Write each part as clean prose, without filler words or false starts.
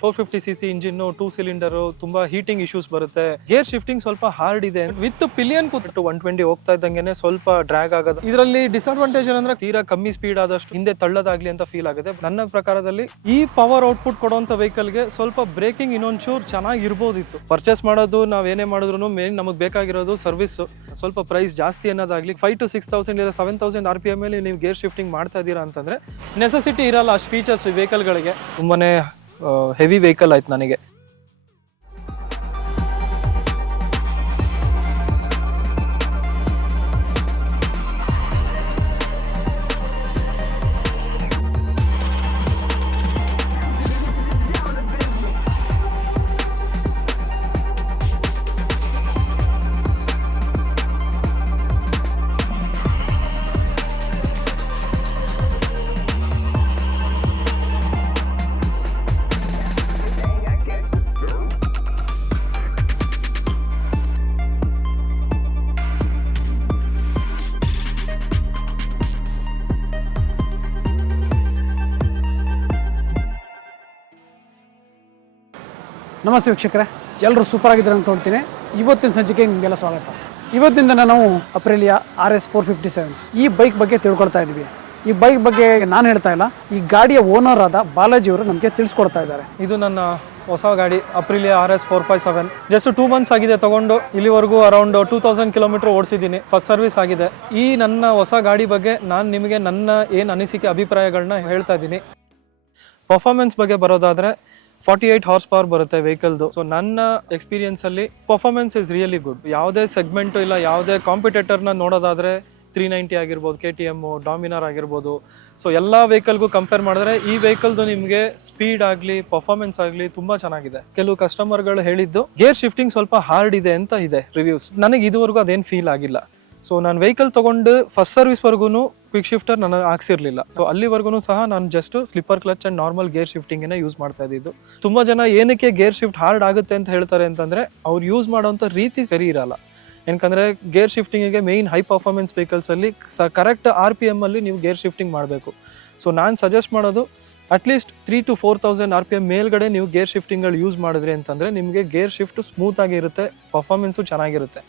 450cc engine 2 cylinder ತುಂಬಾ heating issues ಬರುತ್ತೆ. Gear shifting ಸ್ವಲ್ಪ ಹಾರ್ಡ್ ಇದೆ. ವಿತ್ ಪಿಲಿಯನ್ ಕೂತು 120 ಹೋಗ್ತಾ ಇದ್ದಂಗೆನೆ ಸ್ವಲ್ಪ ಡ್ರ್ಯಾಗ್ ಆಗೋದು. ಇದರಲ್ಲಿ ಡಿಸ್ಅಡ್ವಾಂಟೇಜ್ ಏನಂದ್ರೆ ತೀರಾ ಕಮ್ಮಿ ಸ್ಪೀಡ್ ಆದಷ್ಟು ಹಿಂದೆ ತಳ್ಳೋದಾಗ್ಲಿ ಅಂತ ಫೀಲ್ ಆಗುತ್ತೆ. ನನ್ನ ಪ್ರಕಾರದಲ್ಲಿ ಈ ಪವರ್ ಔಟ್ಪುಟ್ ಕೊಡುವಂತ ವೆಹಿಕಲ್ ಗೆ ಸ್ವಲ್ಪ ಬ್ರೇಕಿಂಗ್ ಇನ್ನೊಂಚೂರು ಚೆನ್ನಾಗಿ ಇರ್ಬೋದಿತ್ತು. ಪರ್ಚೇಸ್ ಮಾಡೋದು ನಾವ್ ಏನೇ ಮಾಡಿದ್ರು ಮೇನ್ ನಮಗೆ ಬೇಕಾಗಿರೋದು ಸರ್ವಿಸ್. ಸ್ವಲ್ಪ ಪ್ರೈಸ್ ಜಾಸ್ತಿ ಅನ್ನೋದಾಗ್ಲಿ 5,000 to 6,000 ಇಲ್ಲ 7,000 RPM ಅಲ್ಲಿ ನೀವು ಗೇರ್ ಶಿಫ್ಟಿಂಗ್ ಮಾಡ್ತಾ ಇದ್ದೀರಾ ಅಂತಂದ್ರೆ ನೆಸೆಸಿಟಿ ಇರಲ್ಲ ಅಷ್ಟು ಫೀಚರ್ಸ್ ವೆಹಿಕಲ್ ಗಳಿಗೆ. ತುಂಬಾನೇ ಹೆವಿ ವೆಹಿಕಲ್ ಆಯ್ತು ನನಗೆ. ನಮಸ್ತೆ ವೀಕ್ಷಕರೇ, ಎಲ್ಲರೂ ಸೂಪರ್ ಆಗಿದ್ದಾರೆ ಅಂದ್ಕೊಳ್ತೀನಿ. ಇವತ್ತಿನ ಸಂಚಿಕೆ ನಿಮಗೆಲ್ಲ ಸ್ವಾಗತ. ಇವತ್ತಿಂದ ನಾವು ಅಪ್ರಿಲಿಯಾ RS 457 ಈ ಬೈಕ್ ಬಗ್ಗೆ ತಿಳ್ಕೊಳ್ತಾ ಇದ್ವಿ. ಈ ಬೈಕ್ ಬಗ್ಗೆ ನಾನು ಹೇಳ್ತಾ ಇಲ್ಲ, ಈ ಗಾಡಿಯ ಓನರ್ ಆದ ಬಾಲಾಜಿ ಅವರು ನಮಗೆ ತಿಳಿಸ್ಕೊಡ್ತಾ ಇದ್ದಾರೆ. ಇದು ನನ್ನ ಹೊಸ ಗಾಡಿ ಅಪ್ರಿಲಿಯಾ RS 457. ಜಸ್ಟ್ 2 months ಆಗಿದೆ ತಗೊಂಡು. ಇಲ್ಲಿವರೆಗೂ ಅರೌಂಡ್ 2000 ಕಿಲೋಮೀಟರ್ ಓಡಿಸಿದ್ದೀನಿ. ಫಸ್ಟ್ ಸರ್ವಿಸ್ ಆಗಿದೆ. ಈ ನನ್ನ ಹೊಸ ಗಾಡಿ ಬಗ್ಗೆ ನಾನು ನಿಮಗೆ ನನ್ನ ಏನು ಅನಿಸಿಕೆ ಅಭಿಪ್ರಾಯಗಳನ್ನ ಹೇಳ್ತಾ ಇದ್ದೀನಿ. ಪರ್ಫಾರ್ಮೆನ್ಸ್ ಬಗ್ಗೆ ಬರೋದಾದ್ರೆ 48 ಹಾರ್ಸ್ ಪವರ್ ಬರುತ್ತೆ ವೆಹಿಕಲ್ದು. ಸೊ ನನ್ನ ಎಕ್ಸ್ಪೀರಿಯನ್ಸ್ ಅಲ್ಲಿ ಪರ್ಫಾರ್ಮೆನ್ಸ್ ಇಸ್ ರಿಯಲಿ ಗುಡ್. ಯಾವುದೇ ಸೆಗ್ಮೆಂಟ್ ಇಲ್ಲ, ಯಾವುದೇ ಕಾಂಪಿಟೇಟರ್ನ ನೋಡೋದಾದ್ರೆ 390 ಆಗಿರ್ಬೋದು, KTM, ಡಾಮಿನಾರ್ ಆಗಿರ್ಬೋದು. ಸೊ ಎಲ್ಲ ವೆಹಿಕಲ್ಗೂ ಕಂಪೇರ್ ಮಾಡಿದ್ರೆ ಈ ವೆಹಿಕಲ್ದು ನಿಮಗೆ ಸ್ಪೀಡ್ ಆಗಲಿ ಪರ್ಫಾರ್ಮೆನ್ಸ್ ಆಗಲಿ ತುಂಬಾ ಚೆನ್ನಾಗಿದೆ. ಕೆಲವು ಕಸ್ಟಮರ್ಗಳು ಹೇಳಿದ್ದು ಗೇರ್ ಶಿಫ್ಟಿಂಗ್ ಸ್ವಲ್ಪ ಹಾರ್ಡ್ ಇದೆ ಅಂತ ಇದೆ ರಿವ್ಯೂಸ್. ನನಗೆ ಇದುವರೆಗೂ ಅದೇನು ಫೀಲ್ ಆಗಿಲ್ಲ. ಸೊ ನಾನು ವೆಹಿಕಲ್ ತಗೊಂಡು ಫಸ್ಟ್ ಸರ್ವಿಸ್ ವರ್ಗು ಕ್ವಿಕ್ ಶಿಫ್ಟರ್ ನನಗೆ ಹಾಕ್ಸಿರ್ಲಿಲ್ಲ. ಸೊ ಅಲ್ಲಿವರೆಗೂ ಸಹ ನಾನು just slipper clutch and normal gear shifting use ಮಾಡ್ತಾ ಇದ್ದಿದ್ದು. ತುಂಬಾ ಜನ ಏನಕ್ಕೆ ಗೇರ್ ಶಿಫ್ಟ್ ಹಾರ್ಡ್ ಆಗುತ್ತೆ ಅಂತ ಹೇಳ್ತಾರೆ ಅಂತಂದ್ರೆ ಅವ್ರು ಯೂಸ್ ಮಾಡೋಂಥ ರೀತಿ ಸರಿ ಇರಲ್ಲ. ಯಾಕಂದ್ರೆ ಗೇರ್ ಶಿಫ್ಟಿಂಗಿಗೆ ಮೇನ್ ಹೈ ಪರ್ಫಾರ್ಮೆನ್ಸ್ ವೆಹಿಕಲ್ಸ್ ಅಲ್ಲಿ ಕರೆಕ್ಟ್ RPM ಅಲ್ಲಿ ನೀವು ಗೇರ್ ಶಿಫ್ಟಿಂಗ್ ಮಾಡಬೇಕು. ಸೊ ನಾನು ಸಜೆಸ್ಟ್ ಮಾಡೋದು ಅಟ್ಲೀಸ್ಟ್ 3,000 to 4,000 RPM ಮೇಲ್ಗಡೆ ನೀವು ಗೇರ್ ಶಿಫ್ಟಿಂಗ್ಗಳು ಯೂಸ್ ಮಾಡಿದ್ರಿ ಅಂತಂದ್ರೆ ನಿಮಗೆ ಗೇರ್ ಶಿಫ್ಟ್ ಸ್ಮೂತ್ ಆಗಿರುತ್ತೆ, ಪರ್ಫಾರ್ಮೆನ್ಸು ಚೆನ್ನಾಗಿರುತ್ತೆ.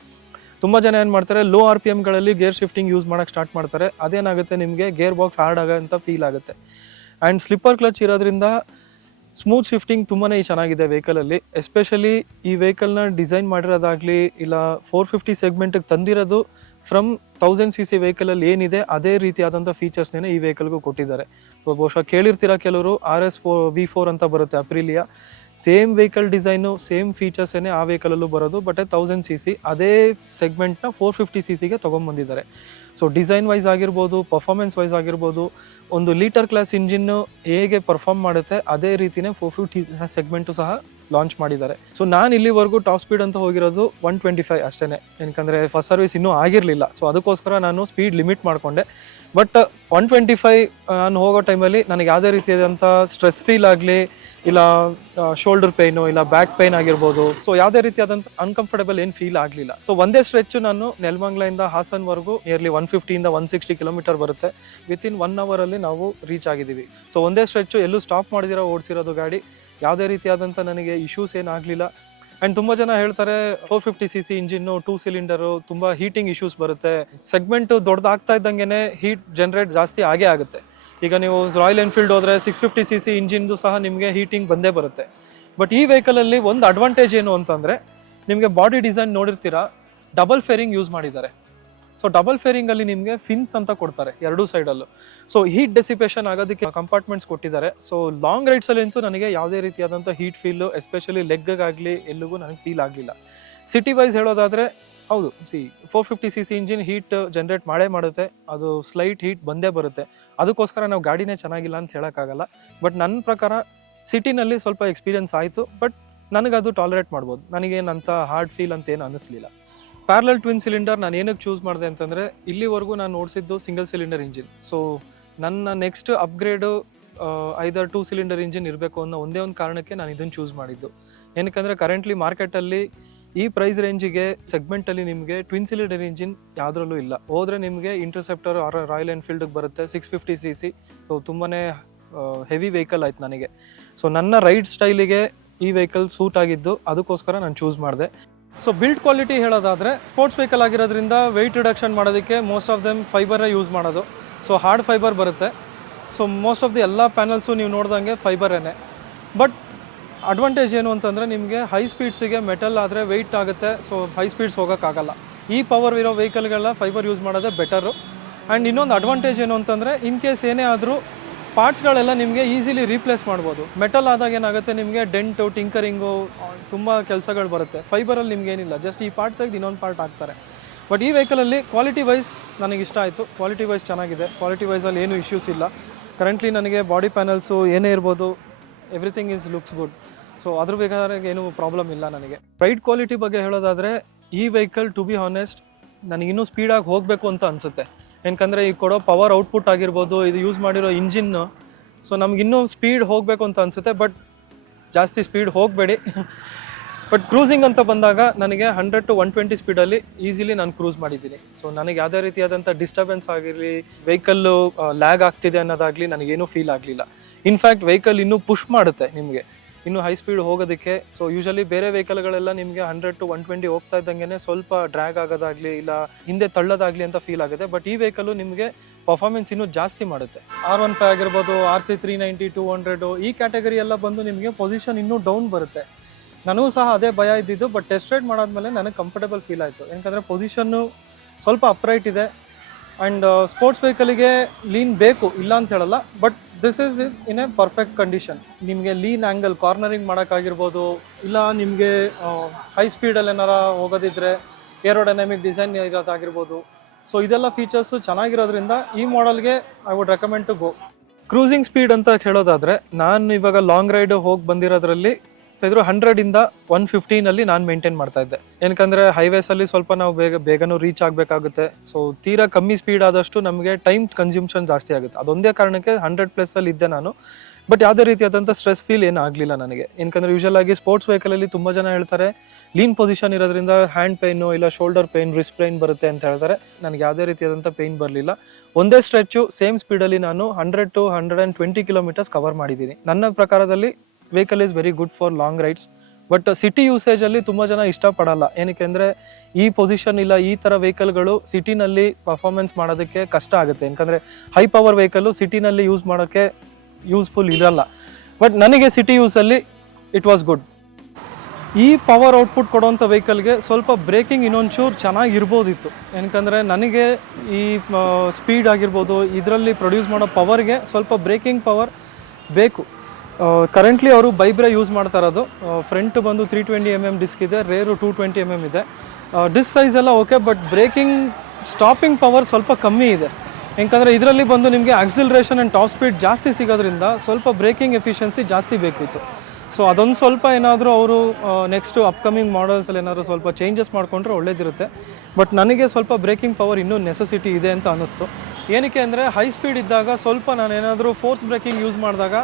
ತುಂಬ ಜನ ಏನು ಮಾಡ್ತಾರೆ, ಲೋ RPMಗಳಲ್ಲಿ ಗೇರ್ ಶಿಫ್ಟಿಂಗ್ ಯೂಸ್ ಮಾಡೋಕ್ಕೆ ಸ್ಟಾರ್ಟ್ ಮಾಡ್ತಾರೆ. ಅದೇನಾಗುತ್ತೆ, ನಿಮಗೆ ಗೇರ್ ಬಾಕ್ಸ್ ಹಾರ್ಡ್ ಆಗೋಂಥ ಫೀಲ್ ಆಗುತ್ತೆ. ಆ್ಯಂಡ್ ಸ್ಲಿಪ್ಪರ್ ಕ್ಲಚ್ ಇರೋದ್ರಿಂದ ಸ್ಮೂತ್ ಶಿಫ್ಟಿಂಗ್ ತುಂಬಾ ಚೆನ್ನಾಗಿದೆ ವೆಹಿಕಲಲ್ಲಿ. ಎಸ್ಪೆಷಲಿ ಈ ವೆಹಿಕಲ್ನ ಡಿಸೈನ್ ಮಾಡಿರೋದಾಗಲಿ ಇಲ್ಲ 450 ಸೆಗ್ಮೆಂಟಿಗೆ ತಂದಿರೋದು ಫ್ರಮ್ 1000cc ವೆಹಿಕಲಲ್ಲಿ ಏನಿದೆ ಅದೇ ರೀತಿಯಾದಂಥ ಫೀಚರ್ಸ್ನೇ ಈ ವೆಹಿಕಲ್ಗೂ ಕೊಟ್ಟಿದ್ದಾರೆ. ಬಹುಶಃ ಕೇಳಿರ್ತೀರ ಕೆಲವರು, RS V4 ಅಂತ ಬರುತ್ತೆ ಅಪ್ರಿಲಿಯಾ. Same vehicle design same features ಏನೇ ಆ ವೆಹಿಕಲಲ್ಲೂ ಬರೋದು. ಬಟ್ 1000cc ಅದೇ ಸೆಗ್ಮೆಂಟ್ನ 450cc ತೊಗೊಂಬಂದಿದ್ದಾರೆ. ಸೊ ಡಿಸೈನ್ ವೈಸ್ ಆಗಿರ್ಬೋದು, ಪರ್ಫಾರ್ಮೆನ್ಸ್ ವೈಸ್ ಆಗಿರ್ಬೋದು, ಒಂದು ಲೀಟರ್ ಕ್ಲಾಸ್ ಇಂಜಿನ್ನು ಹೇಗೆ ಪರ್ಫಾರ್ಮ್ ಮಾಡುತ್ತೆ ಅದೇ ರೀತಿಯೇ 450 ಸೆಗ್ಮೆಂಟು ಸಹ ಲಾಂಚ್ ಮಾಡಿದ್ದಾರೆ. ಸೊ ನಾನು ಇಲ್ಲಿವರೆಗೂ ಟಾಪ್ ಸ್ಪೀಡ್ ಅಂತ ಹೋಗಿರೋದು 125 ಅಷ್ಟೇ. ಯಾಕಂದರೆ ಫಸ್ಟ್ ಸರ್ವಿಸ್ ಇನ್ನೂ ಆಗಿರಲಿಲ್ಲ. ಸೊ ಅದಕ್ಕೋಸ್ಕರ ನಾನು ಸ್ಪೀಡ್ ಲಿಮಿಟ್ ಮಾಡಿಕೊಂಡೆ. ಬಟ್ 125 ನಾನು ಹೋಗೋ ಟೈಮಲ್ಲಿ ನನಗೆ ಯಾವುದೇ ರೀತಿಯಾದಂಥ ಸ್ಟ್ರೆಸ್ ಫೀಲ್ ಆಗಲಿ ಇಲ್ಲ ಶೋಲ್ಡರ್ ಪೇಯ್ನು ಇಲ್ಲ ಬ್ಯಾಕ್ ಪೇಯ್ನ್ ಆಗಿರ್ಬೋದು, ಸೊ ಯಾವುದೇ ರೀತಿಯಾದಂಥ ಅನ್ಕಂಫರ್ಟಬಲ್ ಏನು ಫೀಲ್ ಆಗಲಿಲ್ಲ. ಸೊ ಒಂದೇ ಸ್ಟ್ರೆಚ್ ನಾನು ನೆಲಮಂಗಲದಿಂದ ಹಾಸನ್ವರೆಗೂ ನಿಯರ್ಲಿ 150 ಇಂದ 160 ಕಿಲೋಮೀಟರ್ ಬರುತ್ತೆ. ವಿತಿನ್ 1 ಅವರಲ್ಲಿ ನಾವು ರೀಚ್ ಆಗಿದ್ದೀವಿ. ಸೊ ಒಂದೇ ಸ್ಟ್ರೆಚ್ಚು ಎಲ್ಲೂ ಸ್ಟಾಪ್ ಮಾಡಿದಿರೋ ಓಡಿಸಿರೋದು ಗಾಡಿ. ಯಾವುದೇ ರೀತಿಯಾದಂಥ ನನಗೆ ಇಶ್ಯೂಸ್ ಏನಾಗಲಿಲ್ಲ. ಆ್ಯಂಡ್ ತುಂಬ ಜನ ಹೇಳ್ತಾರೆ 450cc ಇಂಜಿನ್ನು 2 ಸಿಲಿಂಡರು ತುಂಬ ಹೀಟಿಂಗ್ ಇಶ್ಯೂಸ್ ಬರುತ್ತೆ. ಸೆಗ್ಮೆಂಟು ದೊಡ್ಡದಾಗ್ತಾ ಇದ್ದಂಗೆ ಹೀಟ್ ಜನರೇಟ್ ಜಾಸ್ತಿ ಆಗೇ ಆಗುತ್ತೆ. ಈಗ ನೀವು ರಾಯಲ್ ಎನ್ಫೀಲ್ಡ್ ಹೋದರೆ 650cc ಇಂಜಿನ್ದು ಸಹ ನಿಮಗೆ ಹೀಟಿಂಗ್ ಬಂದೇ ಬರುತ್ತೆ. ಬಟ್ ಈ ವೆಹಿಕಲಲ್ಲಿ ಒಂದು ಅಡ್ವಾಂಟೇಜ್ ಏನು ಅಂತಂದರೆ, ನಿಮಗೆ ಬಾಡಿ ಡಿಸೈನ್ ನೋಡಿರ್ತೀರಾ, ಡಬಲ್ ಫೇರಿಂಗ್ ಯೂಸ್ ಮಾಡಿದ್ದಾರೆ. ಸೊ ಡಬಲ್ ಫೇರಿಂಗಲ್ಲಿ ನಿಮಗೆ ಫಿನ್ಸ್ ಅಂತ ಕೊಡ್ತಾರೆ ಎರಡೂ ಸೈಡಲ್ಲೂ. ಸೊ ಹೀಟ್ ಡೆಸಿಪೇಷನ್ ಆಗೋದಕ್ಕೆ ಕಂಪಾರ್ಟ್ಮೆಂಟ್ಸ್ ಕೊಟ್ಟಿದ್ದಾರೆ. ಸೊ ಲಾಂಗ್ ರೈಡ್ಸಲ್ಲಿ ಅಂತೂ ನನಗೆ ಯಾವುದೇ ರೀತಿಯಾದಂಥ ಹೀಟ್ ಫೀಲು ಎಸ್ಪೆಷಲಿ ಲೆಗ್ಗಾಗಲಿ ಎಲ್ಲಿಗೂ ನನಗೆ ಫೀಲ್ ಆಗಲಿಲ್ಲ. ಸಿಟಿ ವೈಸ್ ಹೇಳೋದಾದರೆ ಹೌದು, 450cc ಇಂಜಿನ್ ಹೀಟ್ ಜನರೇಟ್ ಮಾಡುತ್ತೆ. ಅದು ಸ್ಲೈಟ್ ಹೀಟ್ ಬಂದೇ ಬರುತ್ತೆ. ಅದಕ್ಕೋಸ್ಕರ ನಾವು ಗಾಡಿನೇ ಚೆನ್ನಾಗಿಲ್ಲ ಅಂತ ಹೇಳೋಕ್ಕಾಗಲ್ಲ. ಬಟ್ ನನ್ನ ಪ್ರಕಾರ ಸಿಟಿನಲ್ಲಿ ಸ್ವಲ್ಪ ಎಕ್ಸ್ಪೀರಿಯನ್ಸ್ ಆಯಿತು. ಬಟ್ ನನಗದು ಟಾಲರೇಟ್ ಮಾಡ್ಬೋದು. ನನಗೇನಂತ ಹಾರ್ಡ್ ಫೀಲ್ ಅಂತ ಏನು ಅನ್ನಿಸ್ಲಿಲ್ಲ. ಪ್ಯಾರಲಲ್ ಟ್ವಿನ್ ಸಿಲಿಂಡರ್ ನಾನು ಏನಕ್ಕೆ ಚೂಸ್ ಮಾಡಿದೆ ಅಂತಂದರೆ, ಇಲ್ಲಿವರೆಗೂ ನಾನು ಓಡಿಸಿದ್ದು ಸಿಂಗಲ್ ಸಿಲಿಂಡರ್ ಇಂಜಿನ್. ಸೊ ನನ್ನ ನೆಕ್ಸ್ಟ್ ಅಪ್ಗ್ರೇಡು ಐದರ್ 2 ಸಿಲಿಂಡರ್ ಇಂಜಿನ್ ಇರಬೇಕು ಅನ್ನೋ ಒಂದೇ ಒಂದು ಕಾರಣಕ್ಕೆ ನಾನು ಇದನ್ನು ಚೂಸ್ ಮಾಡಿದ್ದು. ಏನಕ್ಕಂದರೆ ಕರೆಂಟ್ಲಿ ಮಾರ್ಕೆಟಲ್ಲಿ ಈ ಪ್ರೈಸ್ ರೇಂಜಿಗೆ ಸೆಗ್ಮೆಂಟಲ್ಲಿ ನಿಮಗೆ ಟ್ವಿನ್ ಸಿಲಿಂಡರ್ ಇಂಜಿನ್ ಯಾವುದ್ರಲ್ಲೂ ಇಲ್ಲ. ಹೋದರೆ ನಿಮಗೆ ಇಂಟರ್ಸೆಪ್ಟರ್ ರಾಯಲ್ ಎನ್ಫೀಲ್ಡ್ಗೆ ಬರುತ್ತೆ 650cc. ಸೊ ತುಂಬಾ ಹೆವಿ ವೆಹಿಕಲ್ ಆಯ್ತು ನನಗೆ. ಸೊ ನನ್ನ ರೈಡ್ ಸ್ಟೈಲಿಗೆ ಈ ವೆಹಿಕಲ್ ಸೂಟ್ ಆಗಿದ್ದು, ಅದಕ್ಕೋಸ್ಕರ ನಾನು ಚೂಸ್ ಮಾಡಿದೆ. ಸೊ ಬಿಲ್ಡ್ ಕ್ವಾಲಿಟಿ ಹೇಳೋದಾದರೆ, ಸ್ಪೋರ್ಟ್ಸ್ ವೆಹಿಕಲ್ ಆಗಿರೋದ್ರಿಂದ ವೆಯ್ಟ್ ರಿಡಕ್ಷನ್ ಮಾಡೋದಕ್ಕೆ ಮೋಸ್ಟ್ ಆಫ್ ದೆಮ್ ಫೈಬರೇ ಯೂಸ್ ಮಾಡೋದು. ಸೊ ಹಾರ್ಡ್ ಫೈಬರ್ ಬರುತ್ತೆ. ಸೊ ಮೋಸ್ಟ್ ಆಫ್ ದಿ ಎಲ್ಲ ಪ್ಯಾನಲ್ಸು ನೀವು ನೋಡ್ದಂಗೆ ಫೈಬರೇನೆ. ಬಟ್ ಅಡ್ವಾಂಟೇಜ್ ಏನು ಅಂತಂದರೆ, ನಿಮಗೆ ಹೈ ಸ್ಪೀಡ್ಸಿಗೆ ಮೆಟಲ್ ಆದರೆ ವೆಯ್ಟ್ ಆಗುತ್ತೆ, ಸೊ ಹೈ ಸ್ಪೀಡ್ಸ್ ಹೋಗೋಕ್ಕಾಗಲ್ಲ. ಈ ಪವರ್ ಇರೋ ವೆಹಿಕಲ್ಗೆಲ್ಲ ಫೈಬರ್ ಯೂಸ್ ಮಾಡೋದೇ ಬೆಟರು. ಆ್ಯಂಡ್ ಇನ್ನೊಂದು ಅಡ್ವಾಂಟೇಜ್ ಏನು ಅಂತಂದರೆ, ಇನ್ ಕೇಸ್ ಏನೇ ಆದರೂ ಪಾರ್ಟ್ಸ್ಗಳೆಲ್ಲ ನಿಮಗೆ ಈಸಿಲಿ ರೀಪ್ಲೇಸ್ ಮಾಡ್ಬೋದು. ಮೆಟಲ್ ಆದಾಗ ಏನಾಗುತ್ತೆ, ನಿಮಗೆ ಡೆಂಟು, ಟಿಂಕರಿಂಗು ತುಂಬ ಕೆಲಸಗಳು ಬರುತ್ತೆ. ಫೈಬರಲ್ಲಿ ನಿಮ್ಗೆ ಏನಿಲ್ಲ, ಜಸ್ಟ್ ಈ ಪಾರ್ಟ್ ತೆಗೆದು ಇನ್ನೊಂದು ಪಾರ್ಟ್ ಹಾಕ್ತಾರೆ. ಬಟ್ ಈ ವೆಹಿಕಲಲ್ಲಿ ಕ್ವಾಲಿಟಿ ವೈಸ್ ನನಗೆ ಇಷ್ಟ ಆಯಿತು. ಕ್ವಾಲಿಟಿ ವೈಸ್ ಚೆನ್ನಾಗಿದೆ. ಕ್ವಾಲಿಟಿ ವೈಸಲ್ಲಿ ಏನೂ ಇಶ್ಯೂಸ್ ಇಲ್ಲ. ಕರೆಂಟ್ಲಿ ನನಗೆ ಬಾಡಿ ಪ್ಯಾನಲ್ಸು ಏನೇ ಇರ್ಬೋದು, everything is looks good. So ಅದ್ರ ಬೇಕಾದ್ರೆ ಏನೂ ಪ್ರಾಬ್ಲಮ್ ಇಲ್ಲ ನನಗೆ. ರೈಡ್ ಕ್ವಾಲಿಟಿ ಬಗ್ಗೆ ಹೇಳೋದಾದರೆ, ಈ ವೆಹಿಕಲ್ ಟು ಬಿ ಹಾನೆಸ್ಟ್ ನನಗಿನ್ನೂ ಸ್ಪೀಡಾಗಿ ಹೋಗಬೇಕು ಅಂತ ಅನಿಸುತ್ತೆ. ಏನಕಂದರೆ ಈ ಕೊಡೋ ಪವರ್ ಔಟ್ಪುಟ್ ಆಗಿರ್ಬೋದು, ಇದು ಯೂಸ್ ಮಾಡಿರೋ ಇಂಜಿನ್ನು, ಸೊ ನಮಗಿನ್ನೂ ಸ್ಪೀಡ್ ಹೋಗಬೇಕು ಅಂತ ಅನಿಸುತ್ತೆ. ಬಟ್ ಜಾಸ್ತಿ ಸ್ಪೀಡ್ ಹೋಗಬೇಡಿ. ಬಟ್ ಕ್ರೂಸಿಂಗ್ ಅಂತ ಬಂದಾಗ ನನಗೆ 100 to 120 ಸ್ಪೀಡಲ್ಲಿ ಈಸಿಲಿ ನಾನು ಕ್ರೂಸ್ ಮಾಡಿದ್ದೀನಿ. ಸೊ ನನಗೆ ಯಾವುದೇ ರೀತಿಯಾದಂಥ ಡಿಸ್ಟರ್ಬೆನ್ಸ್ ಆಗಿರಲಿ, ವೆಹಿಕಲ್ಲು ಲ್ಯಾಗ್ ಆಗ್ತಿದೆ ಅನ್ನೋದಾಗಲಿ ನನಗೇನೂ ಫೀಲ್ ಆಗಲಿಲ್ಲ. ಇನ್ಫ್ಯಾಕ್ಟ್ ವೆಹಿಕಲ್ ಇನ್ನೂ ಪುಷ್ ಮಾಡುತ್ತೆ ನಿಮಗೆ ಇನ್ನೂ ಹೈ ಸ್ಪೀಡ್ ಹೋಗೋದಕ್ಕೆ. ಸೊ ಯೂಶಲಿ ಬೇರೆ ವೆಹಿಕಲ್ಗಳೆಲ್ಲ ನಿಮಗೆ 100 to 120 ಹೋಗ್ತಾ ಇದ್ದಂಗೆ ಸ್ವಲ್ಪ ಡ್ರ್ಯಾಗ್ ಆಗೋದಾಗಲಿ ಇಲ್ಲ ಹಿಂದೆ ತಳ್ಳೋದಾಗಲಿ ಅಂತ ಫೀಲ್ ಆಗುತ್ತೆ. ಬಟ್ ಈ ವೆಹಿಕಲ್ಲು ನಿಮಗೆ ಪರ್ಫಾರ್ಮೆನ್ಸ್ ಇನ್ನೂ ಜಾಸ್ತಿ ಮಾಡುತ್ತೆ. R15 ಆಗಿರ್ಬೋದು, RC 390, 200 ಈ ಕ್ಯಾಟಗರಿ ಎಲ್ಲ ಬಂದು ನಿಮಗೆ ಪೊಸಿಷನ್ ಇನ್ನೂ ಡೌನ್ ಬರುತ್ತೆ. ನನಗೂ ಸಹ ಅದೇ ಭಯ ಇದ್ದಿದ್ದು. ಬಟ್ ಟೆಸ್ಟ್ ರೈಡ್ ಮಾಡಾದ್ಮೇಲೆ ನನಗೆ ಕಂಫರ್ಟಬಲ್ ಫೀಲ್ ಆಯಿತು. ಯಾಕಂದರೆ ಪೊಸಿಷನ್ನು ಸ್ವಲ್ಪ ಅಪ್ರೈಟ್ ಇದೆ. ಆ್ಯಂಡ್ ಸ್ಪೋರ್ಟ್ಸ್ ವೆಹಿಕಲಿಗೆ ಲೀನ್ ಬೇಕು, ಇಲ್ಲ ಅಂತ ಹೇಳಲ್ಲ. But this is in a perfect condition. ನಿಮಗೆ ಲೀನ್ ಆ್ಯಂಗಲ್ ಕಾರ್ನರಿಂಗ್ ಮಾಡೋಕ್ಕಾಗಿರ್ಬೋದು, ಇಲ್ಲ ನಿಮಗೆ ಹೈ ಸ್ಪೀಡಲ್ಲಿ ಏನಾರ ಹೋಗೋದಿದ್ರೆ ಏರೋಡೈನಮಿಕ್ ಡಿಸೈನ್ ಇರೋದಾಗಿರ್ಬೋದು. ಸೊ ಇದೆಲ್ಲ ಫೀಚರ್ಸು ಚೆನ್ನಾಗಿರೋದ್ರಿಂದ ಈ ಮಾಡೆಲ್ಗೆ I would recommend to go. Cruising speed ಅಂತ ಹೇಳೋದಾದರೆ, ನಾನು ಇವಾಗ ಲಾಂಗ್ ರೈಡ್ ಹೋಗಿ ಬಂದಿರೋದ್ರಲ್ಲಿ 100ಇಂದ 115 ನಾನು ಮೇಂಟೈನ್ ಮಾಡ್ತಾ ಇದ್ದೆ. ಏನಕಂದರೆ ಹೈವೇಸಲ್ಲಿ ಸ್ವಲ್ಪ ನಾವು ಬೇಗನೂ ರೀಚ್ ಆಗಬೇಕಾಗುತ್ತೆ. ಸೊ ತೀರಾ ಕಮ್ಮಿ ಸ್ಪೀಡ್ ಆದಷ್ಟು ನಮಗೆ ಟೈಮ್ ಕನ್ಸ್ಯೂಮ್ಷನ್ ಜಾಸ್ತಿ ಆಗುತ್ತೆ. ಅದೊಂದೇ ಕಾರಣಕ್ಕೆ 100+ ಇದ್ದೆ ನಾನು. ಬಟ್ ಯಾವುದೇ ರೀತಿಯಾದಂಥ ಸ್ಟ್ರೆಸ್ ಫೀಲ್ ಏನು ಆಗಲಿಲ್ಲ ನನಗೆ. ಏನಕಂದರೆ ಯೂಶಲ್ ಆಗಿ ಸ್ಪೋರ್ಟ್ಸ್ ವೆಹಿಕಲಲ್ಲಿ ತುಂಬ ಜನ ಹೇಳ್ತಾರೆ ಲೀನ್ ಪೊಸಿಷನ್ ಇರೋದ್ರಿಂದ ಹ್ಯಾಂಡ್ ಪೇಯ್ನು ಇಲ್ಲ ಶೋಲ್ಡರ್ ಪೇಯ್ನ್, ರಿಸ್ಟ್ ಪೇಯ್ನ್ ಬರುತ್ತೆ ಅಂತ ಹೇಳ್ತಾರೆ. ನನಗೆ ಯಾವುದೇ ರೀತಿಯಾದಂಥ ಪೇಯ್ನ್ ಬರಲಿಲ್ಲ. ಒಂದೇ ಸ್ಟ್ರೆಚ್ಚು ಸೇಮ್ ಸ್ಪೀಡಲ್ಲಿ ನಾನು 100 to 120 ಕಿಲೋಮೀಟರ್ಸ್ ಕವರ್ ಮಾಡಿದ್ದೀನಿ. ನನ್ನ ಪ್ರಕಾರದಲ್ಲಿ vehicle is very good for long rides. But city ಯೂಸೇಜಲ್ಲಿ ತುಂಬ ಜನ ಇಷ್ಟಪಡಲ್ಲ. ಏನಕ್ಕೆ ಅಂದರೆ ಈ ಪೊಸಿಷನ್ ಇಲ್ಲ ಈ ಥರ ವೆಹಿಕಲ್ಗಳು ಸಿಟಿನಲ್ಲಿ ಪರ್ಫಾರ್ಮೆನ್ಸ್ ಮಾಡೋದಕ್ಕೆ ಕಷ್ಟ ಆಗುತ್ತೆ. ಯಾಕಂದರೆ ಹೈ ಪವರ್ ವೆಹಿಕಲ್ಲು ಸಿಟಿನಲ್ಲಿ ಯೂಸ್ ಮಾಡೋಕ್ಕೆ ಯೂಸ್ಫುಲ್ ಇರಲ್ಲ. ಬಟ್ ನನಗೆ ಸಿಟಿ ಯೂಸಲ್ಲಿ ಇಟ್ ವಾಸ್ ಗುಡ್. ಈ ಪವರ್ ಔಟ್ಪುಟ್ ಕೊಡೋವಂಥ ವೆಹಿಕಲ್ಗೆ ಸ್ವಲ್ಪ ಬ್ರೇಕಿಂಗ್ ಇನ್ನೊಂಚೂರು ಚೆನ್ನಾಗಿರ್ಬೋದಿತ್ತು. ಏನಕಂದರೆ ನನಗೆ ಈ ಸ್ಪೀಡ್ ಆಗಿರ್ಬೋದು, ಇದರಲ್ಲಿ ಪ್ರೊಡ್ಯೂಸ್ ಮಾಡೋ ಪವರ್ಗೆ ಸ್ವಲ್ಪ ಬ್ರೇಕಿಂಗ್ ಪವರ್ ಬೇಕು. ಕರೆಂಟ್ಲಿ ಅವರು ಬೈಬ್ರೆ ಯೂಸ್ ಮಾಡ್ತಾ ಇರೋದು. ಫ್ರಂಟ್ ಬಂದು 320 mm ಡಿಸ್ಕ್ ಇದೆ, ರೇರು 220 mm ಇದೆ. ಡಿಸ್ಕ್ ಸೈಜ್ ಎಲ್ಲ okay, but breaking stopping power ಸ್ವಲ್ಪ ಕಮ್ಮಿ ಇದೆ. ಯಾಕಂದರೆ ಇದರಲ್ಲಿ ಬಂದು ನಿಮಗೆ ಆಕ್ಸಿಲರೇಷನ್ ಆ್ಯಂಡ್ ಟಾಪ್ ಸ್ಪೀಡ್ ಜಾಸ್ತಿ ಸಿಗೋದ್ರಿಂದ ಸ್ವಲ್ಪ ಬ್ರೇಕಿಂಗ್ ಎಫಿಷಿಯನ್ಸಿ ಜಾಸ್ತಿ ಬೇಕಿತ್ತು. ಸೊ ಅದೊಂದು ಸ್ವಲ್ಪ ಏನಾದರೂ ಅವರು ನೆಕ್ಸ್ಟು ಅಪ್ಕಮಿಂಗ್ ಮಾಡಲ್ಸಲ್ಲಿ ಏನಾದರೂ ಸ್ವಲ್ಪ ಚೇಂಜಸ್ ಮಾಡಿಕೊಂಡ್ರೆ ಒಳ್ಳೇದಿರುತ್ತೆ. ಬಟ್ ನನಗೆ ಸ್ವಲ್ಪ ಬ್ರೇಕಿಂಗ್ ಪವರ್ ಇನ್ನೂ ನೆಸೆಸಿಟಿ ಇದೆ ಅಂತ ಅನ್ನಿಸ್ತು. ಏನಕ್ಕೆ ಅಂದರೆ ಹೈ ಸ್ಪೀಡ್ ಇದ್ದಾಗ ಸ್ವಲ್ಪ ನಾನು ಏನಾದರೂ ಫೋರ್ಸ್ ಬ್ರೇಕಿಂಗ್ ಯೂಸ್ ಮಾಡಿದಾಗ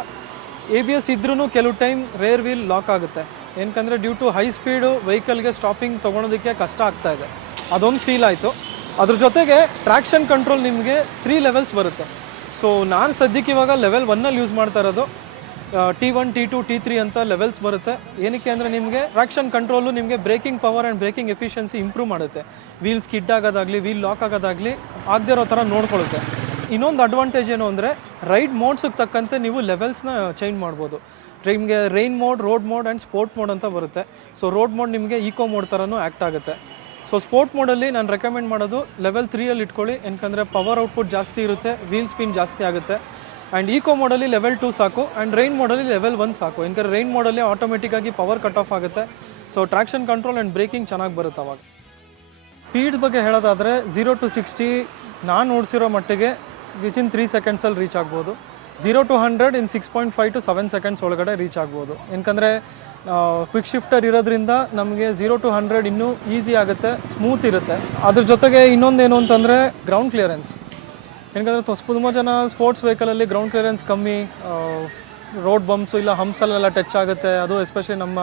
ABS ಇದ್ರೂ ಕೆಲವು ಟೈಮ್ ರೇರ್ ವೀಲ್ ಲಾಕ್ ಆಗುತ್ತೆ. ಏನಕಂದರೆ ಡ್ಯೂ ಟು ಹೈ ಸ್ಪೀಡು ವೆಹಿಕಲ್ಗೆ ಸ್ಟಾಪಿಂಗ್ ತೊಗೊಳೋದಕ್ಕೆ ಕಷ್ಟ ಆಗ್ತಾ ಇದೆ. ಅದೊಂದು ಫೀಲ್ ಆಯಿತು. ಅದ್ರ ಜೊತೆಗೆ ಟ್ರ್ಯಾಕ್ಷನ್ ಕಂಟ್ರೋಲ್ ನಿಮಗೆ 3 ಲೆವೆಲ್ಸ್ ಬರುತ್ತೆ. ಸೊ ನಾನು ಸದ್ಯಕ್ಕೆ ಇವಾಗ ಲೆವೆಲ್ 1 ಯೂಸ್ ಮಾಡ್ತಾ ಇರೋದು. T1, T2, T3 ಅಂತ ಲೆವೆಲ್ಸ್ ಬರುತ್ತೆ. ಏನಕ್ಕೆ ಅಂದರೆ ನಿಮಗೆ ಟ್ರ್ಯಾಕ್ಷನ್ ಕಂಟ್ರೋಲು ನಿಮಗೆ breaking power and breaking efficiency improve ಮಾಡುತ್ತೆ. ವೀಲ್ ಸ್ಕಿಡ್ ಆಗೋದಾಗಲಿ ವೀಲ್ ಲಾಕ್ ಆಗೋದಾಗಲಿ ಆಗದೇ ಇರೋ ಥರ ನೋಡ್ಕೊಳ್ಳುತ್ತೆ. ಇನ್ನೊಂದು ಅಡ್ವಾಂಟೇಜ್ ಏನು ಅಂದರೆ ರೈಡ್ ಮೋಡ್ಸಿಗೆ ತಕ್ಕಂತೆ ನೀವು ಲೆವೆಲ್ಸ್ನ ಚೇಂಜ್ ಮಾಡ್ಬೋದು. ನಿಮಗೆ rain mode, road mode and sport mode ಅಂತ ಬರುತ್ತೆ. ಸೊ ರೋಡ್ ಮೋಡ್ ನಿಮಗೆ ಈಕೋ ಮೋಡ್ ಥರನೂ ಆ್ಯಕ್ಟ್ ಆಗುತ್ತೆ. ಸೊ ಸ್ಪೋರ್ಟ್ ಮೋಡಲ್ಲಿ ನಾನು ರೆಕಮೆಂಡ್ ಮಾಡೋದು ಲೆವೆಲ್ 3 ಇಟ್ಕೊಳ್ಳಿ. ಏನಕಂದರೆ ಪವರ್ ಔಟ್ಪುಟ್ ಜಾಸ್ತಿ ಇರುತ್ತೆ, ವೀಲ್ ಸ್ಪಿನ್ ಜಾಸ್ತಿ ಆಗುತ್ತೆ. ಆ್ಯಂಡ್ ಈಕೋ ಮೋಡಲ್ಲಿ ಲೆವೆಲ್ 2 ಸಾಕು, ಆ್ಯಂಡ್ ರೈನ್ ಮೋಡಲ್ಲಿ ಲೆವೆಲ್ 1 ಸಾಕು. ಯಾಕಂದರೆ ರೈನ್ ಮೋಡಲ್ಲಿ ಆಟೋಮೆಟಿಕ್ಕಾಗಿ ಪವರ್ ಕಟ್ ಆಫ್ ಆಗುತ್ತೆ. So traction control and breaking ಚೆನ್ನಾಗಿ ಬರುತ್ತೆ ಅವಾಗ. ಸ್ಪೀಡ್ ಬಗ್ಗೆ ಹೇಳೋದಾದರೆ 0 to 60 ನಾನು ಓಡಿಸಿರೋ ಮಟ್ಟಿಗೆ ವಿತಿನ್ 3 ಸೆಕೆಂಡ್ಸಲ್ಲಿ ರೀಚ್ ಆಗ್ಬೋದು. 0 to 100 in 6.5 to 7 ಸೆಕೆಂಡ್ಸ್ ಒಳಗಡೆ ರೀಚ್ ಆಗ್ಬೋದು. ಏನಕಂದರೆ ಕ್ವಿಕ್ ಶಿಫ್ಟರ್ ಇರೋದ್ರಿಂದ ನಮಗೆ 0 to 100 ಇನ್ನೂ ಈಸಿ ಆಗುತ್ತೆ, ಸ್ಮೂತ್ ಇರುತ್ತೆ. ಅದ್ರ ಜೊತೆಗೆ ಇನ್ನೊಂದೇನು ಅಂತಂದರೆ ಗ್ರೌಂಡ್ ಕ್ಲಿಯರೆನ್ಸ್. ಏನಕಂದರೆ ತುಂಬ ಜನ ಸ್ಪೋರ್ಟ್ಸ್ ವೆಹಿಕಲಲ್ಲಿ ಗ್ರೌಂಡ್ ಕ್ಲಿಯರೆನ್ಸ್ ಕಮ್ಮಿ, ರೋಡ್ ಬಂಪ್ಸು ಇಲ್ಲ ಹಂಪ್ಸಲ್ಲೆಲ್ಲ ಟಚ್ ಆಗುತ್ತೆ, ಅದು ಎಸ್ಪೆಷಲಿ ನಮ್ಮ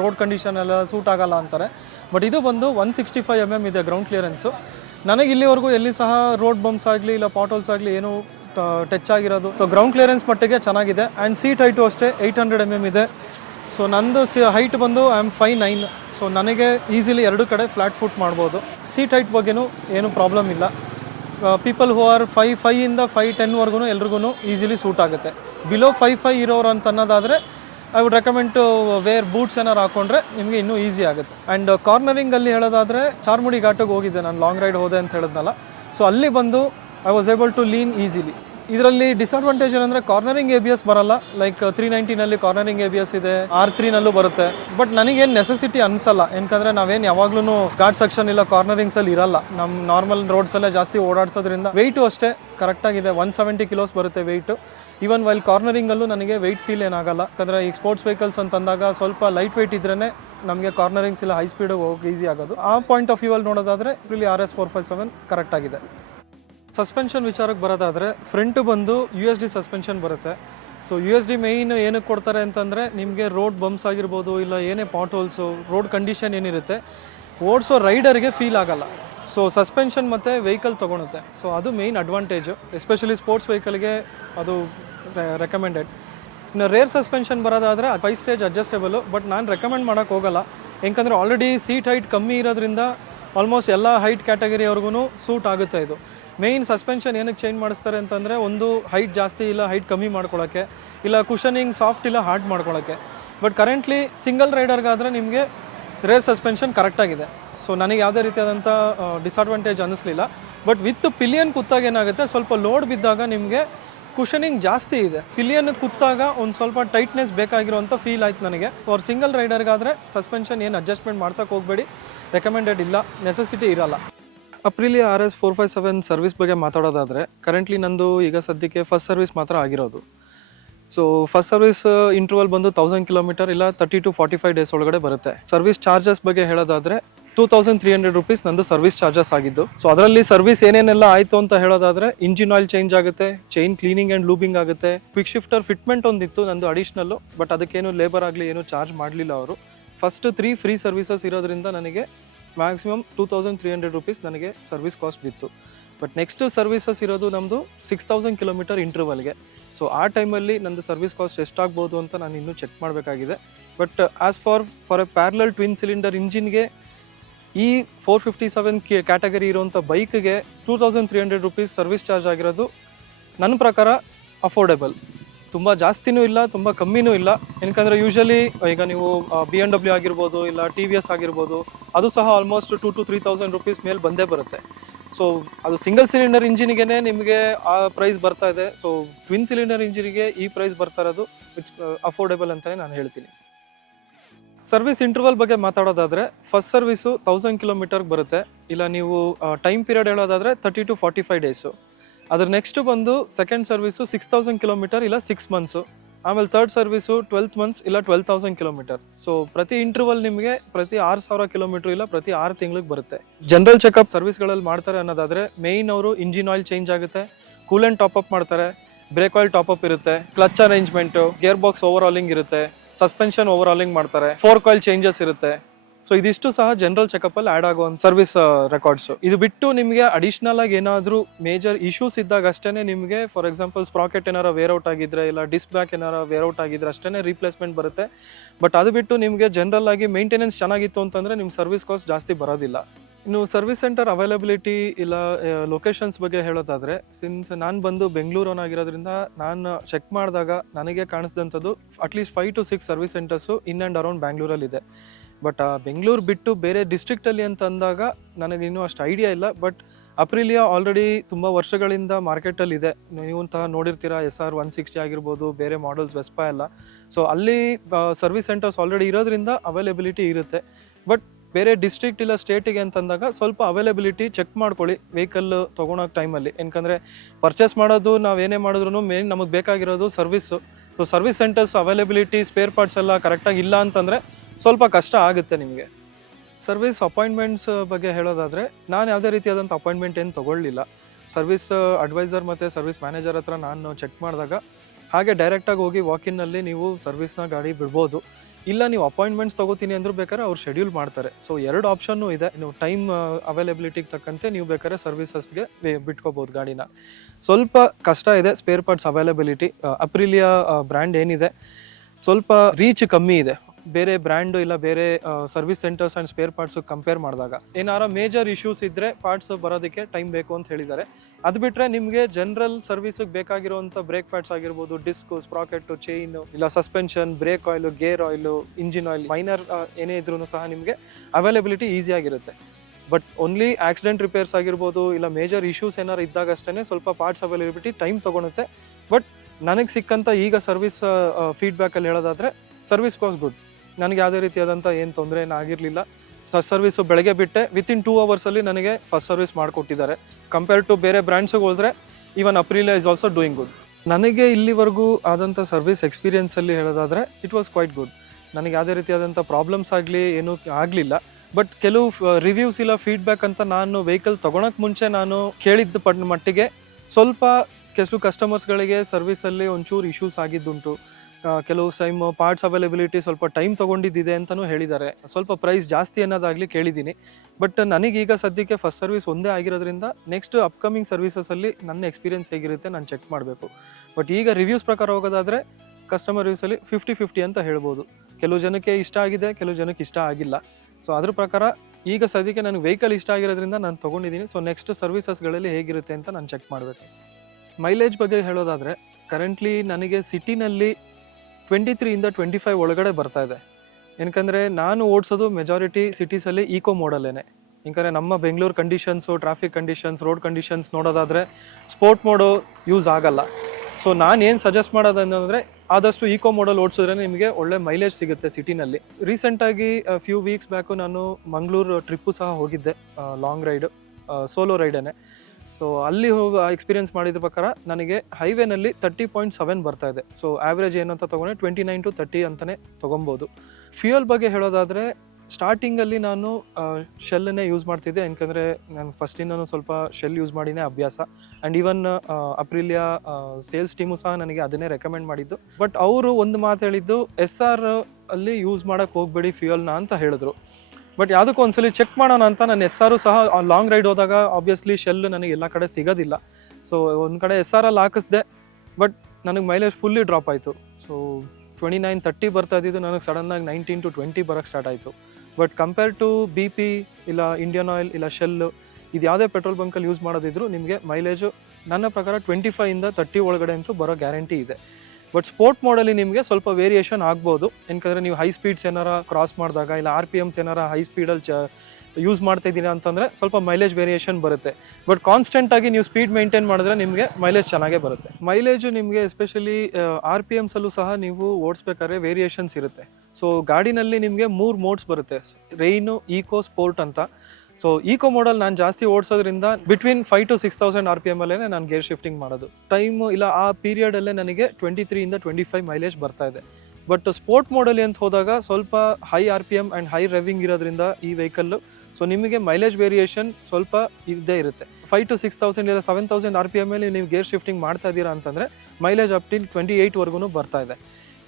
ರೋಡ್ ಕಂಡೀಷನ್ ಎಲ್ಲ ಸೂಟ್ ಆಗಲ್ಲ ಅಂತಾರೆ. ಬಟ್ ಇದು ಬಂದು 165 mm ಇದೆ ಗ್ರೌಂಡ್ ಕ್ಲಿಯರೆನ್ಸು. ನನಗೆ ಇಲ್ಲಿವರೆಗೂ ಎಲ್ಲಿ ಸಹ ರೋಡ್ ಬಂಪ್ಸ್ ಆಗಲಿ ಇಲ್ಲ ಪಾಟೋಲ್ಸ್ ಆಗಲಿ ಏನೂ ಟಚ್ ಆಗಿರೋದು. ಸೊ ಗ್ರೌಂಡ್ ಕ್ಲಿಯರೆನ್ಸ್ ಮಟ್ಟಿಗೆ ಚೆನ್ನಾಗಿದೆ. ಆ್ಯಂಡ್ ಸೀಟ್ ಹೈಟು ಅಷ್ಟೇ 800 mm ಇದೆ. ಸೊ ನಂದು ಹೈಟ್ ಬಂದು ಐ ಆಮ್ 5'9". ಸೊ ನನಗೆ ಈಸಿಲಿ ಎರಡು ಕಡೆ ಫ್ಲ್ಯಾಟ್ ಫುಟ್ ಮಾಡ್ಬೋದು. ಸೀಟ್ ಹೈಟ್ ಬಗ್ಗೆನೂ ಏನು ಪ್ರಾಬ್ಲಮ್ ಇಲ್ಲ. ಪೀಪಲ್ ಹೂ ಆರ್ 5'5" ಇಂದ 5'10" ಎಲ್ರಿಗೂ ಈಸಿಲಿ ಸೂಟ್ ಆಗುತ್ತೆ. ಬಿಲೋ 5'5" ಇರೋರು ಅಂತ ಅನ್ನೋದಾದರೆ I would recommend to wear boots ಏನಾರು ಹಾಕೊಂಡ್ರೆ ನಿಮಗೆ ಇನ್ನೂ ಈಸಿ ಆಗುತ್ತೆ. ಆ್ಯಂಡ್ ಕಾರ್ನರಿಂಗಲ್ಲಿ ಹೇಳೋದಾದರೆ ಚಾರ್ಮುಡಿ ಘಾಟಿಗೆ ಹೋಗಿದ್ದೆ ನಾನು, ಲಾಂಗ್ ರೈಡ್ ಹೋದೆ ಅಂತ ಹೇಳಿದ್ನಲ್ಲ. ಸೊ ಅಲ್ಲಿ ಬಂದು I was able to lean easily. ಇದರಲ್ಲಿ ಡಿಸ್ಅಡ್ವಾಂಟೇಜ್ ಏನಂದರೆ ಕಾರ್ನರಿಂಗ್ ABS ಬರಲ್ಲ. ಲೈಕ್ 390ನಲ್ಲಿ ಕಾರ್ನರಿಂಗ್ ABS ಇದೆ, R3ನಲ್ಲೂ ಬರುತ್ತೆ. ಬಟ್ ನನಗೇನು ನೆಸೆಸಿಟಿ ಅನಿಸಲ್ಲ, ಯಾಕಂದರೆ ನಾವೇನು ಯಾವಾಗ್ಲೂ ಘಾಟ್ ಸೆಕ್ಷನ್ ಇಲ್ಲ ಕಾರ್ನರಿಂಗ್ಸಲ್ಲಿ ಇರಲ್ಲ. ನಮ್ಮ ನಾರ್ಮಲ್ ರೋಡ್ಸಲ್ಲೇ ಜಾಸ್ತಿ ಓಡಾಡ್ಸೋದ್ರಿಂದ ವೆಯ್ಟು ಅಷ್ಟೇ ಕರೆಕ್ಟಾಗಿದೆ. 170 kilos ಬರುತ್ತೆ ವೆಯ್ಟು. ಈವನ್ ವೈಲ್ ಕಾರ್ನರಿಂಗಲ್ಲೂ ನನಗೆ ವೆಯ್ಟ್ ಫೀಲ್ ಏನಾಗಲ್ಲ. ಯಾಕಂದರೆ ಈಗ ಸ್ಪೋರ್ಟ್ಸ್ ವೆಹಿಕಲ್ಸ್ ಅಂತಂದಾಗ ಸ್ವಲ್ಪ ಲೈಟ್ ವೆಯ್ಟ್ ಇದ್ರೇ ನಮಗೆ ಕಾರ್ನರಿಂಗ್ಸ್ ಇಲ್ಲ ಹೈ ಸ್ಪೀಡಿಗೆ ಹೋಗಿ ಈಸಿ ಆಗೋದು. ಆ ಪಾಯಿಂಟ್ ಆಫ್ ವ್ಯೂವಲ್ಲಿ ನೋಡೋದಾದರೆ ಇಲ್ಲಿ RS 457 ಕರೆಕ್ಟಾಗಿದೆ. ಸಸ್ಪೆನ್ಷನ್ ವಿಚಾರಕ್ಕೆ ಬರೋದಾದರೆ ಫ್ರಂಟು ಬಂದು USD ಸಸ್ಪೆನ್ಷನ್ ಬರುತ್ತೆ. ಸೊ USD ಮೇಯ್ನ್ ಏನಕ್ಕೆ ಕೊಡ್ತಾರೆ ಅಂತಂದರೆ ನಿಮಗೆ ರೋಡ್ ಬಂಪ್ಸ್ ಆಗಿರ್ಬೋದು, ಇಲ್ಲ ಏನೇ ಪಾಟ್ ಹೋಲ್ಸು, ರೋಡ್ ಕಂಡೀಷನ್ ಏನಿರುತ್ತೆ ಓಡಿಸೋ ರೈಡರ್ಗೆ ಫೀಲ್ ಆಗಲ್ಲ. ಸೊ ಸಸ್ಪೆನ್ಷನ್ ಮತ್ತು ವೆಹಿಕಲ್ ತೊಗೊಳುತ್ತೆ. ಸೊ ಅದು ಮೇಯ್ನ್ ಅಡ್ವಾಂಟೇಜು, ಎಸ್ಪೆಷಲಿ ಸ್ಪೋರ್ಟ್ಸ್ ವೆಹಿಕಲ್ಗೆ ಅದು ರೆಕಮೆಂಡೆಡ್. ಇನ್ನು ರೇರ್ ಸಸ್ಪೆನ್ಷನ್ ಬರೋದಾದರೆ 5 ಸ್ಟೇಜ್ ಅಡ್ಜಸ್ಟೇಬಲು. ಬಟ್ ನಾನು ರೆಕಮೆಂಡ್ ಮಾಡೋಕ್ಕೆ ಹೋಗಲ್ಲ, ಯಾಕಂದರೆ ಆಲ್ರೆಡಿ ಸೀಟ್ ಹೈಟ್ ಕಮ್ಮಿ ಇರೋದ್ರಿಂದ ಆಲ್ಮೋಸ್ಟ್ ಎಲ್ಲ ಹೈಟ್ ಕ್ಯಾಟಗರಿಯವ್ರಿಗೂ ಸೂಟ್ ಆಗುತ್ತೆ ಇದು. ಮೇಯ್ನ್ ಸಸ್ಪೆನ್ಷನ್ ಏನಕ್ಕೆ ಚೇಂಜ್ ಮಾಡಿಸ್ತಾರೆ ಅಂತಂದರೆ ಒಂದು ಹೈಟ್ ಜಾಸ್ತಿ ಇಲ್ಲ ಹೈಟ್ ಕಮ್ಮಿ ಮಾಡ್ಕೊಳ್ಳೋಕ್ಕೆ, ಇಲ್ಲ ಕುಷನಿಂಗ್ ಸಾಫ್ಟ್ ಇಲ್ಲ ಹಾರ್ಡ್ ಮಾಡ್ಕೊಳ್ಳೋಕ್ಕೆ. ಬಟ್ ಕರೆಂಟ್ಲಿ ಸಿಂಗಲ್ ರೈಡರ್ಗಾದರೆ ನಿಮಗೆ ರೇರ್ ಸಸ್ಪೆನ್ಷನ್ ಕರೆಕ್ಟಾಗಿದೆ. ಸೊ ನನಗೆ ಯಾವುದೇ ರೀತಿಯಾದಂಥ ಡಿಸ್ಅಡ್ವಾಂಟೇಜ್ ಅನ್ನಿಸ್ಲಿಲ್ಲ. ಬಟ್ ವಿತ್ ಪಿಲಿಯನ್ ಕೂತಾಗ ಏನಾಗುತ್ತೆ, ಸ್ವಲ್ಪ ಲೋಡ್ ಬಿದ್ದಾಗ ನಿಮಗೆ ಕುಷನಿಂಗ್ ಜಾಸ್ತಿ ಇದೆ. ಪಿಲಿಯನ್ ಕೂತಾಗ ಒಂದು ಸ್ವಲ್ಪ ಟೈಟ್ನೆಸ್ ಬೇಕಾಗಿರೋಂಥ ಫೀಲ್ ಆಯ್ತು ನನಗೆ. ಅವ್ರು ಸಿಂಗಲ್ ರೈಡರ್ಗಾದರೆ ಸಸ್ಪೆನ್ಷನ್ ಏನು ಅಡ್ಜಸ್ಟ್ಮೆಂಟ್ ಮಾಡ್ಸೋಕೆ ಹೋಗಬೇಡಿ, ರೆಕಮೆಂಡೆಡ್ ಇಲ್ಲ, ನೆಸೆಸಿಟಿ ಇರಲ್ಲ. ಅಪ್ರಿಲಿಯಾ RS 457 ಸರ್ವಿಸ್ ಬಗ್ಗೆ ಮಾತಾಡೋದಾದರೆ ಕರೆಂಟ್ಲಿ ನಂದು ಈಗ ಸದ್ಯಕ್ಕೆ ಫಸ್ಟ್ ಸರ್ವಿಸ್ ಮಾತ್ರ ಆಗಿರೋದು. ಸೊ ಫಸ್ಟ್ ಸರ್ವಿಸ್ ಇಂಟರ್ವಲ್ ಬಂದು 1000 km ಇಲ್ಲ 30 to 45 days ಒಳಗಡೆ ಬರುತ್ತೆ. ಸರ್ವಿಸ್ ಚಾರ್ಜಸ್ ಬಗ್ಗೆ ಹೇಳೋದಾದರೆ 2300 rupees ನಂದು ಸರ್ವಿಸ್ ಚಾರ್ಜಸ್ ಆಗಿದ್ದು. ಸೊ ಅದರಲ್ಲಿ ಸರ್ವಿಸ್ ಏನೇನೆಲ್ಲ ಆಯಿತು ಅಂತ ಹೇಳೋದಾದರೆ ಇಂಜಿನ್ ಆಯಿಲ್ ಚೇಂಜ್ ಆಗುತ್ತೆ, ಚೈನ್ ಕ್ಲೀನಿಂಗ್ ಆ್ಯಂಡ್ ಲೂಬಿಂಗ್ ಆಗುತ್ತೆ, ಕ್ವಿಕ್ ಶಿಫ್ಟರ್ ಫಿಟ್ಮೆಂಟ್ ಒಂದಿತ್ತು ನಂದು ಅಡಿಷ್ನಲ್ಲು. ಬಟ್ ಅದಕ್ಕೇನು ಲೇಬರ್ ಆಗಲಿ ಏನು ಚಾರ್ಜ್ ಮಾಡಲಿಲ್ಲ ಅವರು. ಫಸ್ಟ್ 3 ಫ್ರೀ ಸರ್ವಿಸಸ್ ಇರೋದ್ರಿಂದ ನನಗೆ ಮ್ಯಾಕ್ಸಿಮಮ್ 2300 rupees ನನಗೆ ಸರ್ವಿಸ್ ಕಾಸ್ಟ್ ಬಿತ್ತು. ಬಟ್ ನೆಕ್ಸ್ಟ್ ಸರ್ವಿಸಸ್ ಇರೋದು ನಮ್ಮದು 6000 km ಇಂಟರ್ವಲ್ಗೆ. ಸೊ ಆ ಟೈಮಲ್ಲಿ ನಂದು ಸರ್ವಿಸ್ ಕಾಸ್ಟ್ ಎಷ್ಟಾಗ್ಬೋದು ಅಂತ ನಾನು ಇನ್ನೂ ಚೆಕ್ ಮಾಡಬೇಕಾಗಿದೆ. But as far a parallel twin cylinder ಇಂಜಿನ್ಗೆ ಈ 457 ಕ್ಯಾಟಗರಿ ಇರೋಂಥ ಬೈಕ್ಗೆ 2300 rupees ಸರ್ವಿಸ್ ಚಾರ್ಜ್ ಆಗಿರೋದು ನನ್ನ ಪ್ರಕಾರ ಅಫೋರ್ಡೆಬಲ್. ತುಂಬ ಜಾಸ್ತಿನೂ ಇಲ್ಲ, ತುಂಬ ಕಮ್ಮಿನೂ ಇಲ್ಲ. ಏನಕ್ಕಂದರೆ ಯೂಶಲಿ ಈಗ ನೀವು BMW ಆಗಿರ್ಬೋದು ಇಲ್ಲ TVS ಆಗಿರ್ಬೋದು, ಅದು ಸಹ ಆಲ್ಮೋಸ್ಟ್ 2,000 to 3,000 rupees ಮೇಲೆ ಬಂದೇ ಬರುತ್ತೆ. ಸೊ ಅದು ಸಿಂಗಲ್ ಸಿಲಿಂಡರ್ ಇಂಜಿನಿಗೆ ನಿಮಗೆ ಆ ಪ್ರೈಸ್ ಬರ್ತಾ ಇದೆ. ಸೊ ಟ್ವಿನ್ ಸಿಲಿಂಡರ್ ಇಂಜಿನಿಗೆ ಈ ಪ್ರೈಸ್ ಬರ್ತಾ ಇರೋದು ವಿಚ್ ಅಫೋರ್ಡೆಬಲ್ ಅಂತಲೇ ನಾನು ಹೇಳ್ತೀನಿ. ಸರ್ವಿಸ್ ಇಂಟರ್ವಲ್ ಬಗ್ಗೆ ಮಾತಾಡೋದಾದರೆ ಫಸ್ಟ್ ಸರ್ವಿಸು 1000 km ಬರುತ್ತೆ. ಇಲ್ಲ ನೀವು ಟೈಮ್ ಪೀರಿಯಡ್ ಹೇಳೋದಾದರೆ 30 to 45 days. ಅದ್ರ ನೆಕ್ಸ್ಟ್ ಬಂದು ಸೆಕೆಂಡ್ ಸರ್ವಿಸು 6000 km ಇಲ್ಲ 6 months. ಆಮೇಲೆ ಥರ್ಡ್ ಸರ್ವಿಸು 12 months ಇಲ್ಲ 12,000 km. ಸೊ ಪ್ರತಿ ಇಂಟರ್ವಲ್ ನಿಮಗೆ ಪ್ರತಿ 6000 km ಇಲ್ಲ ಪ್ರತಿ 6 ತಿಂಗಳಿಗೆ ಬರುತ್ತೆ. ಜನರಲ್ ಚೆಕಪ್ ಸರ್ವಿಸ್ಗಳಲ್ಲಿ ಮಾಡ್ತಾರೆ ಅನ್ನೋದಾದರೆ ಮೇಯ್ನ್ ಅವರು ಇಂಜಿನ್ ಆಯಿಲ್ ಚೇಂಜ್ ಆಗುತ್ತೆ, ಕೂಲೆಂಟ್ ಟಾಪಪ್ ಮಾಡ್ತಾರೆ, ಬ್ರೇಕ್ ಆಯಿಲ್ ಟಾಪಪ್ ಇರುತ್ತೆ, clutch arrangement, gear box overhauling ಇರುತ್ತೆ, ಸಸ್ಪೆನ್ಷನ್ ಓವರ್ ಆಲಿಂಗ್ ಮಾಡ್ತಾರೆ, ಫೋರ್ಕ್ ಆಯಿಲ್ ಚೇಂಜಸ್ ಇರುತ್ತೆ. ಸೊ ಇದಿಷ್ಟು ಸಹ ಜನರಲ್ ಚೆಕಪ್ಪಲ್ಲಿ ಆ್ಯಡ್ ಆಗೋ ಒಂದು ಸರ್ವಿಸ್ ರೆಕಾರ್ಡ್ಸು. ಇದು ಬಿಟ್ಟು ನಿಮಗೆ ಅಡಿಷ್ನಲ್ ಆಗಿ ಏನಾದರೂ ಮೇಜರ್ ಇಶ್ಯೂಸ್ ಇದ್ದಾಗ ಅಷ್ಟೇ ನಿಮಗೆ, ಫಾರ್ ಎಕ್ಸಾಂಪಲ್ ಸ್ಪ್ರಾಕೆಟ್ ಏನಾರ ವೇರ್ಔಟ್ ಆಗಿದ್ರೆ ಇಲ್ಲ ಡಿಸ್ಕ್ ಬ್ಯಾಕ್ ಏನಾರ ವೇರ್ಔಟ್ ಆಗಿದ್ರೆ ಅಷ್ಟೇ ರೀಪ್ಲೇಸ್ಮೆಂಟ್ ಬರುತ್ತೆ. ಬಟ್ ಅದು ಬಿಟ್ಟು ನಿಮಗೆ ಜನರಲ್ ಆಗಿ ಮೇಂಟೆನೆನ್ಸ್ ಚೆನ್ನಾಗಿತ್ತು ಅಂತಂದರೆ ನಿಮ್ಮ ಸರ್ವಿಸ್ ಕಾಸ್ಟ್ ಜಾಸ್ತಿ ಬರೋದಿಲ್ಲ. ಇನ್ನು ಸರ್ವಿಸ್ ಸೆಂಟರ್ ಅವೈಲಬಿಲಿಟಿ ಇಲ್ಲ ಲೊಕೇಶನ್ಸ್ ಬಗ್ಗೆ ಹೇಳೋದಾದರೆ, ಸಿನ್ಸ್ ನಾನು ಬಂದು ಬೆಂಗಳೂರವನಾಗಿರೋದ್ರಿಂದ ನಾನು ಚೆಕ್ ಮಾಡಿದಾಗ ನನಗೆ ಕಾಣಿಸಿದಂಥದ್ದು at least 5 to 6 service centres in and around ಬ್ಯಾಂಗ್ಳೂರಲ್ಲಿದೆ. ಬಟ್ ಬೆಂಗಳೂರು ಬಿಟ್ಟು ಬೇರೆ ಡಿಸ್ಟ್ರಿಕ್ಟಲ್ಲಿ ಅಂತ ಅಂದಾಗ ನನಗಿನ್ನೂ ಅಷ್ಟು ಐಡಿಯಾ ಇಲ್ಲ. ಬಟ್ ಅಪ್ರಿಲಿಯಾ ಆಲ್ರೆಡಿ ತುಂಬ ವರ್ಷಗಳಿಂದ ಮಾರ್ಕೆಟಲ್ಲಿದೆ. ನೀವು ನೋಡಿರ್ತೀರ SR 160 ಆಗಿರ್ಬೋದು, ಬೇರೆ ಮಾಡಲ್ಸ್ ವೆಸ್ಪಾ ಎಲ್ಲ. ಸೊ ಅಲ್ಲಿ ಸರ್ವಿಸ್ ಸೆಂಟರ್ಸ್ ಆಲ್ರೆಡಿ ಇರೋದ್ರಿಂದ ಅವೈಲಬಿಲಿಟಿ ಇರುತ್ತೆ. ಬಟ್ ಬೇರೆ ಡಿಸ್ಟ್ರಿಕ್ಟ್ ಇಲ್ಲ ಸ್ಟೇಟಿಗೆ ಅಂತಂದಾಗ ಸ್ವಲ್ಪ ಅವೈಲಬಿಲಿಟಿ ಚೆಕ್ ಮಾಡ್ಕೊಳ್ಳಿ ವೆಹಿಕಲ್ ತೊಗೊಳೋ ಟೈಮಲ್ಲಿ. ಯಾಕಂದರೆ ಪರ್ಚೇಸ್ ಮಾಡೋದು ನಾವೇನೇ ಮಾಡಿದ್ರು ಮೇನ್ ನಮಗೆ ಬೇಕಾಗಿರೋದು service. So service centres availability spare parts ಎಲ್ಲ ಕರೆಕ್ಟಾಗಿ ಇಲ್ಲ ಅಂತಂದರೆ ಸ್ವಲ್ಪ ಕಷ್ಟ ಆಗುತ್ತೆ ನಿಮಗೆ. ಸರ್ವಿಸ್ ಅಪಾಯಿಂಟ್ಮೆಂಟ್ಸ್ ಬಗ್ಗೆ ಹೇಳೋದಾದರೆ ನಾನು ಯಾವುದೇ ರೀತಿಯಾದಂಥ ಅಪಾಯಿಂಟ್ಮೆಂಟ್ ಏನು ತೊಗೊಳ್ಳಿಲ್ಲ. ಸರ್ವಿಸ್ ಅಡ್ವೈಸರ್ ಮತ್ತು ಸರ್ವಿಸ್ ಮ್ಯಾನೇಜರ್ ಹತ್ರ ನಾನು ಚೆಕ್ ಮಾಡಿದಾಗ ಹಾಗೆ ಡೈರೆಕ್ಟಾಗಿ ಹೋಗಿ ವಾಕಿನ್ನಲ್ಲಿ ನೀವು ಸರ್ವಿಸ್ನ ಗಾಡಿ ಬಿಡ್ಬೋದು. ಇಲ್ಲ ನೀವು ಅಪಾಯಿಂಟ್ಮೆಂಟ್ಸ್ ತೊಗೋತೀನಿ ಅಂದ್ರೂ ಬೇಕಾದ್ರೆ ಅವ್ರು ಶೆಡ್ಯೂಲ್ ಮಾಡ್ತಾರೆ. ಸೊ 2 ಆಪ್ಷನ್ನು ಇದೆ. ನೀವು ಟೈಮ್ ಅವೈಲಬಿಲಿಟಿಗೆ ತಕ್ಕಂತೆ ನೀವು ಬೇಕಾದ್ರೆ ಸರ್ವಿಸಸ್ಗೆ ಬಿಟ್ಕೋಬೋದು ಗಾಡಿನ. ಸ್ವಲ್ಪ ಕಷ್ಟ ಇದೆ spare parts availability. Aprilia brand ಏನಿದೆ ಸ್ವಲ್ಪ ರೀಚ್ ಕಮ್ಮಿ ಇದೆ ಬೇರೆ ಬ್ರ್ಯಾಂಡು ಇಲ್ಲ ಬೇರೆ service centres and spare parts compare ಮಾಡಿದಾಗ. ಏನಾರ ಮೇಜರ್ ಇಶ್ಯೂಸ್ ಇದ್ದರೆ ಪಾರ್ಟ್ಸ್ ಬರೋದಕ್ಕೆ ಟೈಮ್ ಬೇಕು ಅಂತ ಹೇಳಿದ್ದಾರೆ. ಅದು ಬಿಟ್ಟರೆ ನಿಮಗೆ ಜನರಲ್ ಸರ್ವಿಸಿಗೆ ಬೇಕಾಗಿರುವಂಥ ಬ್ರೇಕ್ ಪ್ಯಾಡ್ಸ್ ಆಗಿರ್ಬೋದು, ಡಿಸ್ಕು, ಸ್ಪ್ರಾಕೆಟ್ಟು, ಚೈನು, ಇಲ್ಲ suspension, brake oil, gear oil, engine oil, minor ಏನೇ ಇದ್ರೂ ಸಹ ನಿಮಗೆ ಅವೈಲಬಿಲಿಟಿ ಈಸಿಯಾಗಿರುತ್ತೆ. ಬಟ್ ಓನ್ಲಿ ಆಕ್ಸಿಡೆಂಟ್ ರಿಪೇರ್ಸ್ ಆಗಿರ್ಬೋದು ಇಲ್ಲ ಮೇಜರ್ ಇಶ್ಯೂಸ್ ಏನಾರು ಇದ್ದಾಗ ಅಷ್ಟೇ ಸ್ವಲ್ಪ ಪಾರ್ಟ್ಸ್ ಅವೈಲಬಿಲಿಟಿ ಟೈಮ್ ತೊಗೊಳುತ್ತೆ. ಬಟ್ ನನಗೆ ಸಿಕ್ಕಂಥ ಈಗ ಸರ್ವಿಸ್ ಫೀಡ್ಬ್ಯಾಕಲ್ಲಿ ಹೇಳೋದಾದರೆ ಸರ್ವಿಸ್ ವಾಸ್ ಗುಡ್. ನನಗೆ ಯಾವುದೇ ರೀತಿಯಾದಂಥ ಏನು ತೊಂದರೆ ಏನಾಗಿರಲಿಲ್ಲ. ಸರ್ವಿಸು ಬೆಳಗ್ಗೆ ಬಿಟ್ಟೆ ವಿತಿನ್ 2 ಅವರ್ಸಲ್ಲಿ ನನಗೆ ಫಸ್ಟ್ ಸರ್ವಿಸ್ ಮಾಡಿಕೊಟ್ಟಿದ್ದಾರೆ. ಕಂಪೇರ್ ಟು ಬೇರೆ ಬ್ರ್ಯಾಂಡ್ಸಿಗೆ ಹೋದರೆ even ಅಪ್ರಿಲಿಯಾ is also doing good. ನನಗೆ ಇಲ್ಲಿವರೆಗೂ ಆದಂಥ ಸರ್ವಿಸ್ ಎಕ್ಸ್ಪೀರಿಯನ್ಸಲ್ಲಿ ಹೇಳೋದಾದರೆ ಇಟ್ ವಾಸ್ ಕ್ವೈಟ್ ಗುಡ್. ನನಗೆ ಯಾವುದೇ ರೀತಿಯಾದಂಥ ಪ್ರಾಬ್ಲಮ್ಸ್ ಆಗಲಿ ಏನೂ ಆಗಲಿಲ್ಲ. ಬಟ್ ಕೆಲವು ರಿವ್ಯೂಸ್ ಇಲ್ಲ ಫೀಡ್ಬ್ಯಾಕ್ ಅಂತ ನಾನು ವೆಹಿಕಲ್ ತೊಗೊಳಕ್ಕೆ ಮುಂಚೆ ನಾನು ಕೇಳಿದ್ದ ಮಟ್ಟಿಗೆ ಸ್ವಲ್ಪ ಕೆಲವು ಕಸ್ಟಮರ್ಸ್ಗಳಿಗೆ ಸರ್ವಿಸಲ್ಲಿ ಒಂಚೂರು ಇಶ್ಯೂಸ್ ಆಗಿದ್ದುಂಟು. ಕೆಲವು ಟೈಮ್ ಪಾರ್ಟ್ಸ್ ಅವೈಲಬಿಲಿಟಿ ಸ್ವಲ್ಪ ಟೈಮ್ ತೊಗೊಂಡಿದ್ದಿದೆ ಅಂತಲೂ ಹೇಳಿದ್ದಾರೆ. ಸ್ವಲ್ಪ ಪ್ರೈಸ್ ಜಾಸ್ತಿ ಅನ್ನೋದಾಗಲಿ ಕೇಳಿದ್ದೀನಿ. ಬಟ್ ನನಗೀಗ ಸದ್ಯಕ್ಕೆ ಫಸ್ಟ್ ಸರ್ವಿಸ್ ಒಂದೇ ಆಗಿರೋದ್ರಿಂದ ನೆಕ್ಸ್ಟ್ ಅಪ್ಕಮಿಂಗ್ ಸರ್ವಿಸಸಲ್ಲಿ ನನ್ನ ಎಕ್ಸ್ಪೀರಿಯನ್ಸ್ ಹೇಗಿರುತ್ತೆ ನಾನು ಚೆಕ್ ಮಾಡಬೇಕು. ಬಟ್ ಈಗ ರಿವ್ಯೂಸ್ ಪ್ರಕಾರ ಹೋಗೋದಾದರೆ ಕಸ್ಟಮರ್ ರಿವ್ಯೂಸಲ್ಲಿ 50-50 ಅಂತ ಹೇಳ್ಬೋದು. ಕೆಲವು ಜನಕ್ಕೆ ಇಷ್ಟ ಆಗಿದೆ, ಕೆಲವು ಜನಕ್ಕೆ ಇಷ್ಟ ಆಗಿಲ್ಲ. ಸೊ ಅದ್ರ ಪ್ರಕಾರ ಈಗ ಸದ್ಯಕ್ಕೆ ನನಗೆ ವೆಹಿಕಲ್ ಇಷ್ಟ ಆಗಿರೋದ್ರಿಂದ ನಾನು ತೊಗೊಂಡಿದ್ದೀನಿ. ಸೊ ನೆಕ್ಸ್ಟ್ ಸರ್ವಿಸಸ್ಗಳಲ್ಲಿ ಹೇಗಿರುತ್ತೆ ಅಂತ ನಾನು ಚೆಕ್ ಮಾಡಬೇಕು. ಮೈಲೇಜ್ ಬಗ್ಗೆ ಹೇಳೋದಾದರೆ ಕರೆಂಟ್ಲಿ ನನಗೆ ಸಿಟಿನಲ್ಲಿ 23ಇಂದ 25 ಒಳಗಡೆ ಬರ್ತಾ ಇದೆ. ಏನಕ್ಕಂದರೆ ನಾನು ಓಡಿಸೋದು ಮೆಜಾರಿಟಿ ಸಿಟೀಸಲ್ಲಿ ಈಕೋ ಮೋಡಲ್ಲೇ. ಯಾಕಂದರೆ ನಮ್ಮ Bengaluru conditions, traffic conditions, road conditions ನೋಡೋದಾದರೆ ಸ್ಪೋರ್ಟ್ ಮೋಡು ಯೂಸ್ ಆಗಲ್ಲ. ಸೊ ನಾನು ಏನು ಸಜೆಸ್ಟ್ ಮಾಡೋದಂದರೆ ಆದಷ್ಟು ಈಕೋ ಮೋಡಲ್ ಓಡಿಸಿದ್ರೆ ನಿಮಗೆ ಒಳ್ಳೆ ಮೈಲೇಜ್ ಸಿಗುತ್ತೆ ಸಿಟಿನಲ್ಲಿ. ರೀಸೆಂಟಾಗಿ ಫ್ಯೂ ವೀಕ್ಸ್ ಬ್ಯಾಕು ನಾನು ಮಂಗಳೂರು ಟ್ರಿಪ್ಪು ಸಹ ಹೋಗಿದ್ದೆ, ಲಾಂಗ್ ರೈಡು, ಸೋಲೋ ರೈಡೇ. ಸೊ ಅಲ್ಲಿ ಹೋಗಿ ಎಕ್ಸ್ಪೀರಿಯನ್ಸ್ ಮಾಡಿದ ಪ್ರಕಾರ ನನಗೆ ಹೈವೇನಲ್ಲಿ 30.7 ಬರ್ತಾ ಇದೆ. ಸೊ ಆ್ಯಾವ್ರೇಜ್ ಏನಂತ ತೊಗೊಂಡ್ರೆ 29 to 30 ಅಂತಲೇ ತೊಗೊಬೋದು. ಫ್ಯೂಯಲ್ ಬಗ್ಗೆ ಹೇಳೋದಾದರೆ ಸ್ಟಾರ್ಟಿಂಗಲ್ಲಿ ನಾನು ಶೆಲ್ಲನ್ನೇ ಯೂಸ್ ಮಾಡ್ತಿದ್ದೆ. ಯಾಕಂದರೆ ನಾನು ಫಸ್ಟಿಂದನೂ ಸ್ವಲ್ಪ ಶೆಲ್ ಯೂಸ್ ಮಾಡಿನೇ ಅಭ್ಯಾಸ. ಆ್ಯಂಡ್ ಈವನ್ ಅಪ್ರಿಲಿಯಾ ಸೇಲ್ಸ್ ಟೀಮು ಸಹ ನನಗೆ ಅದನ್ನೇ ರೆಕಮೆಂಡ್ ಮಾಡಿದ್ದು. ಬಟ್ ಅವರು ಒಂದು ಮಾತು ಹೇಳಿದ್ದು SR ಅಲ್ಲಿ ಯೂಸ್ ಮಾಡೋಕ್ಕೆ ಹೋಗಬೇಡಿ ಫ್ಯೂಯಲ್ನ ಅಂತ ಹೇಳಿದ್ರು. ಬಟ್ ಯಾವುದಕ್ಕೂ ಒಂದ್ಸಲಿ ಚೆಕ್ ಮಾಡೋಣ ಅಂತ ನಾನು SR ಸಹ ಲಾಂಗ್ ರೈಡ್ ಹೋದಾಗ ಆಬ್ವಿಯಸ್ಲಿ ಶೆಲ್ ನನಗೆ ಎಲ್ಲ ಕಡೆ ಸಿಗೋದಿಲ್ಲ. ಸೊ ಒಂದು ಕಡೆ SR ಅಲ್ಲಿ ಹಾಕಿಸ್ದೆ, ಬಟ್ ನನಗೆ ಮೈಲೇಜ್ ಫುಲ್ಲಿ ಡ್ರಾಪ್ ಆಯಿತು. ಸೊ 29-30 ಬರ್ತಾ ಇದ್ದಿದ್ದು ನನಗೆ ಸಡನ್ನಾಗಿ 19 to 20 ಬರೋಕ್ಕೆ ಸ್ಟಾರ್ಟ್ ಆಯಿತು. ಬಟ್ ಕಂಪೇರ್ ಟು BP ಇಲ್ಲ ಇಂಡಿಯನ್ ಆಯಿಲ್ ಇಲ್ಲ ಶೆಲ್ಲು, ಇದು ಯಾವುದೇ ಪೆಟ್ರೋಲ್ ಬಂಕಲ್ಲಿ ಯೂಸ್ ಮಾಡೋದಿದ್ರು ನಿಮಗೆ ಮೈಲೇಜು ನನ್ನ ಪ್ರಕಾರ 25ಇಂದ 30 ಒಳಗಡೆ ಅಂತೂ ಬರೋ ಗ್ಯಾರಂಟಿ ಇದೆ. ಬಟ್ ಸ್ಪೋರ್ಟ್ ಮೋಡಲ್ಲಿ ನಿಮಗೆ ಸ್ವಲ್ಪ ವೇರಿಯೇಷನ್ ಆಗ್ಬೋದು. ಯಾಕಂದರೆ ನೀವು ಹೈ ಸ್ಪೀಡ್ಸ್ ಏನಾರ ಕ್ರಾಸ್ ಮಾಡಿದಾಗ ಇಲ್ಲ RPMs ಏನಾರ ಹೈ ಸ್ಪೀಡಲ್ಲಿ ಯೂಸ್ ಮಾಡ್ತಾ ಇದ್ದೀರಾ ಅಂತಂದರೆ ಸ್ವಲ್ಪ ಮೈಲೇಜ್ ವೇರಿಯೇಷನ್ ಬರುತ್ತೆ. ಬಟ್ ಕಾನ್ಸ್ಟೆಂಟಾಗಿ ನೀವು ಸ್ಪೀಡ್ ಮೇಂಟೈನ್ ಮಾಡಿದ್ರೆ ನಿಮಗೆ ಮೈಲೇಜ್ ಚೆನ್ನಾಗೇ ಬರುತ್ತೆ. ಮೈಲೇಜು ನಿಮಗೆ ಎಸ್ಪೆಷಲಿ RPMಸಲ್ಲೂ ಸಹ ನೀವು ಓಡಿಸ್ಬೇಕಾದ್ರೆ ವೇರಿಯೇಷನ್ಸ್ ಇರುತ್ತೆ. ಸೊ ಗಾಡಿನಲ್ಲಿ ನಿಮಗೆ 3 ಮೋಡ್ಸ್ ಬರುತ್ತೆ, ರೈನು, ಈಕೋ, ಸ್ಪೋರ್ಟ್ ಅಂತ. ಸೊ ಈಕೋ ಮೋಡಲ್ ನಾನು ಜಾಸ್ತಿ ಓಡಿಸೋದ್ರಿಂದ ಬಿಟ್ವೀನ್ 5,000 to 6,000 RPM ಅಲ್ಲೇ ನಾನು ಗೇರ್ ಶಿಫ್ಟಿಂಗ್ ಮಾಡೋದು. ಟೈಮು ಇಲ್ಲ ಆ ಪೀರಿಯಡಲ್ಲೇ ನನಗೆ 23ಇಂದ 25 ಮೈಲೇಜ್ ಬರ್ತಾ ಇದೆ. ಬಟ್ ಸ್ಪೋರ್ಟ್ ಮೋಡಲ್ಲಿ ಅಂತ ಹೋದಾಗ ಸ್ವಲ್ಪ ಹೈ RPM ಆ್ಯಂಡ್ ಹೈ ರೆವಿಂಗ್ ಇರೋದ್ರಿಂದ ಈ ವೆಹಿಕಲ್ಲು ಸೊ ನಿಮಗೆ ಮೈಲೇಜ್ ವೇರಿಯೇಷನ್ ಸ್ವಲ್ಪ ಇದ್ದೇ ಇರುತ್ತೆ. 5,000 to 6,000 ಇಲ್ಲ 7,000 RPM ಅಲ್ಲಿ ನೀವು ಗೇರ್ ಶಿಫ್ಟಿಂಗ್ ಮಾಡ್ತಾ ಇದ್ದೀರಾ ಅಂತಂದರೆ ಮೈಲೇಜ್ ಅಪ್ ಟಿಲ್ 28ವರೆಗೂ ಬರ್ತಾ ಇದೆ.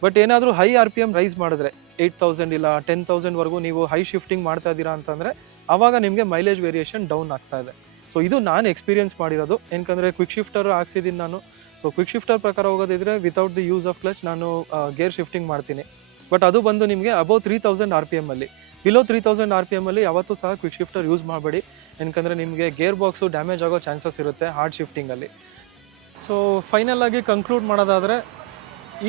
ಬಟ್ ಏನಾದರೂ ಹೈ RPM ರೈಸ್ ಮಾಡಿದ್ರೆ 8,000 ಇಲ್ಲ 10,000ವರೆಗೂ ನೀವು ಹೈ ಶಿಫ್ಟಿಂಗ್ ಮಾಡ್ತಾ ಇದ್ದೀರಾ ಅಂತಂದರೆ ಆವಾಗ ನಿಮಗೆ ಮೈಲೇಜ್ ವೇರಿಯೇಷನ್ ಡೌನ್ ಆಗ್ತಾ ಇದೆ. ಸೊ ಇದು ನಾನು ಎಕ್ಸ್ಪೀರಿಯನ್ಸ್ ಮಾಡಿರೋದು. ಏನಕ್ಕಂದರೆ ಕ್ವಿಕ್ ಶಿಫ್ಟರ್ ಹಾಕ್ಸಿದ್ದೀನಿ ನಾನು. ಸೊ ಕ್ವಿಕ್ ಶಿಫ್ಟರ್ ಪ್ರಕಾರ ಹೋಗೋದಿದ್ರೆ without the use of clutch ನಾನು ಗೇರ್ ಶಿಫ್ಟಿಂಗ್ ಮಾಡ್ತೀನಿ. ಬಟ್ ಅದು ಬಂದು ನಿಮಗೆ ಅಬೌವ್ 3,000 RPM ಅಲ್ಲಿ. ಬಿಲೋ 3,000 RPM ಅಲ್ಲಿ ಯಾವತ್ತೂ ಸಹ ಕ್ವಿಕ್ ಶಿಫ್ಟರ್ ಯೂಸ್ ಮಾಡಬೇಡಿ. ಏನಕ್ಕಂದರೆ ನಿಮಗೆ ಗೇರ್ ಬಾಕ್ಸು ಡ್ಯಾಮೇಜ್ ಆಗೋ ಚಾನ್ಸಸ್ ಇರುತ್ತೆ ಹಾರ್ಡ್ ಶಿಫ್ಟಿಂಗಲ್ಲಿ. ಸೊ ಫೈನಲ್ ಆಗಿ ಕನ್ಕ್ಲೂಡ್ ಮಾಡೋದಾದರೆ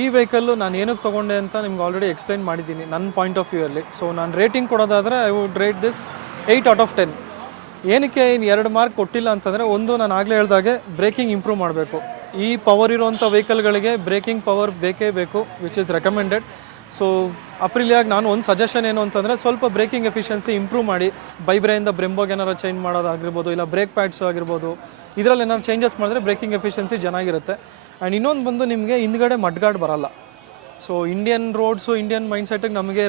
ಈ ವೆಹಿಕಲ್ಲು ನಾನು ಏನಕ್ಕೆ ತೊಗೊಂಡೆ ಅಂತ ನಿಮ್ಗೆ ಆಲ್ರೆಡಿ ಎಕ್ಸ್ಪ್ಲೈನ್ ಮಾಡಿದ್ದೀನಿ ನನ್ನ ಪಾಯಿಂಟ್ ಆಫ್ ವ್ಯೂ ಅಲ್ಲಿ. ಸೊ ನಾನು ರೇಟಿಂಗ್ ಕೊಡೋದಾದರೆ I would rate this 8 out of 10. ಏನಕ್ಕೆ ಇನ್ನು 2 ಮಾರ್ಕ್ ಕೊಟ್ಟಿಲ್ಲ ಅಂತಂದರೆ, ಒಂದು ನಾನು ಆಗಲೇ ಹೇಳ್ದಾಗೆ ಬ್ರೇಕಿಂಗ್ ಇಂಪ್ರೂವ್ ಮಾಡಬೇಕು. ಈ ಪವರ್ ಇರೋವಂಥ ವೆಹಿಕಲ್ಗಳಿಗೆ ಬ್ರೇಕಿಂಗ್ ಪವರ್ ಬೇಕೇ ಬೇಕು, ವಿಚ್ ಇಸ್ ರೆಕಮೆಂಡೆಡ್. ಸೊ ಅಪ್ರಿಲಿಯಾಗಿ ನಾನು ಒಂದು ಸಜೆಷನ್ ಏನು ಅಂತಂದರೆ ಸ್ವಲ್ಪ ಬ್ರೇಕಿಂಗ್ ಎಫಿಷಿಯನ್ಸಿ ಇಂಪ್ರೂವ್ ಮಾಡಿ, ಬೈಬ್ರೆಯಿಂದ ಬ್ರೆಂಬೋಗೆ ಏನಾರು ಚೇಂಜ್ ಮಾಡೋದಾಗಿರ್ಬೋದು, ಇಲ್ಲ ಬ್ರೇಕ್ ಪ್ಯಾಡ್ಸ್ ಆಗಿರ್ಬೋದು, ಇದರಲ್ಲಿ ಏನಾದ್ರು ಚೇಂಜಸ್ ಮಾಡಿದ್ರೆ ಬ್ರೇಕಿಂಗ್ ಎಫಿಷಿಯನ್ಸಿ ಚೆನ್ನಾಗಿರುತ್ತೆ. ಆ್ಯಂಡ್ ಇನ್ನೊಂದು ಬಂದು ನಿಮಗೆ ಹಿಂದ್ಗಡೆ ಮಡ್ಗಾಡ್ ಬರಲ್ಲ. ಸೊ ಇಂಡಿಯನ್ ರೋಡ್ಸು, ಇಂಡಿಯನ್ ಮೈಂಡ್ಸೆಟ್ಟಿಗೆ ನಮಗೆ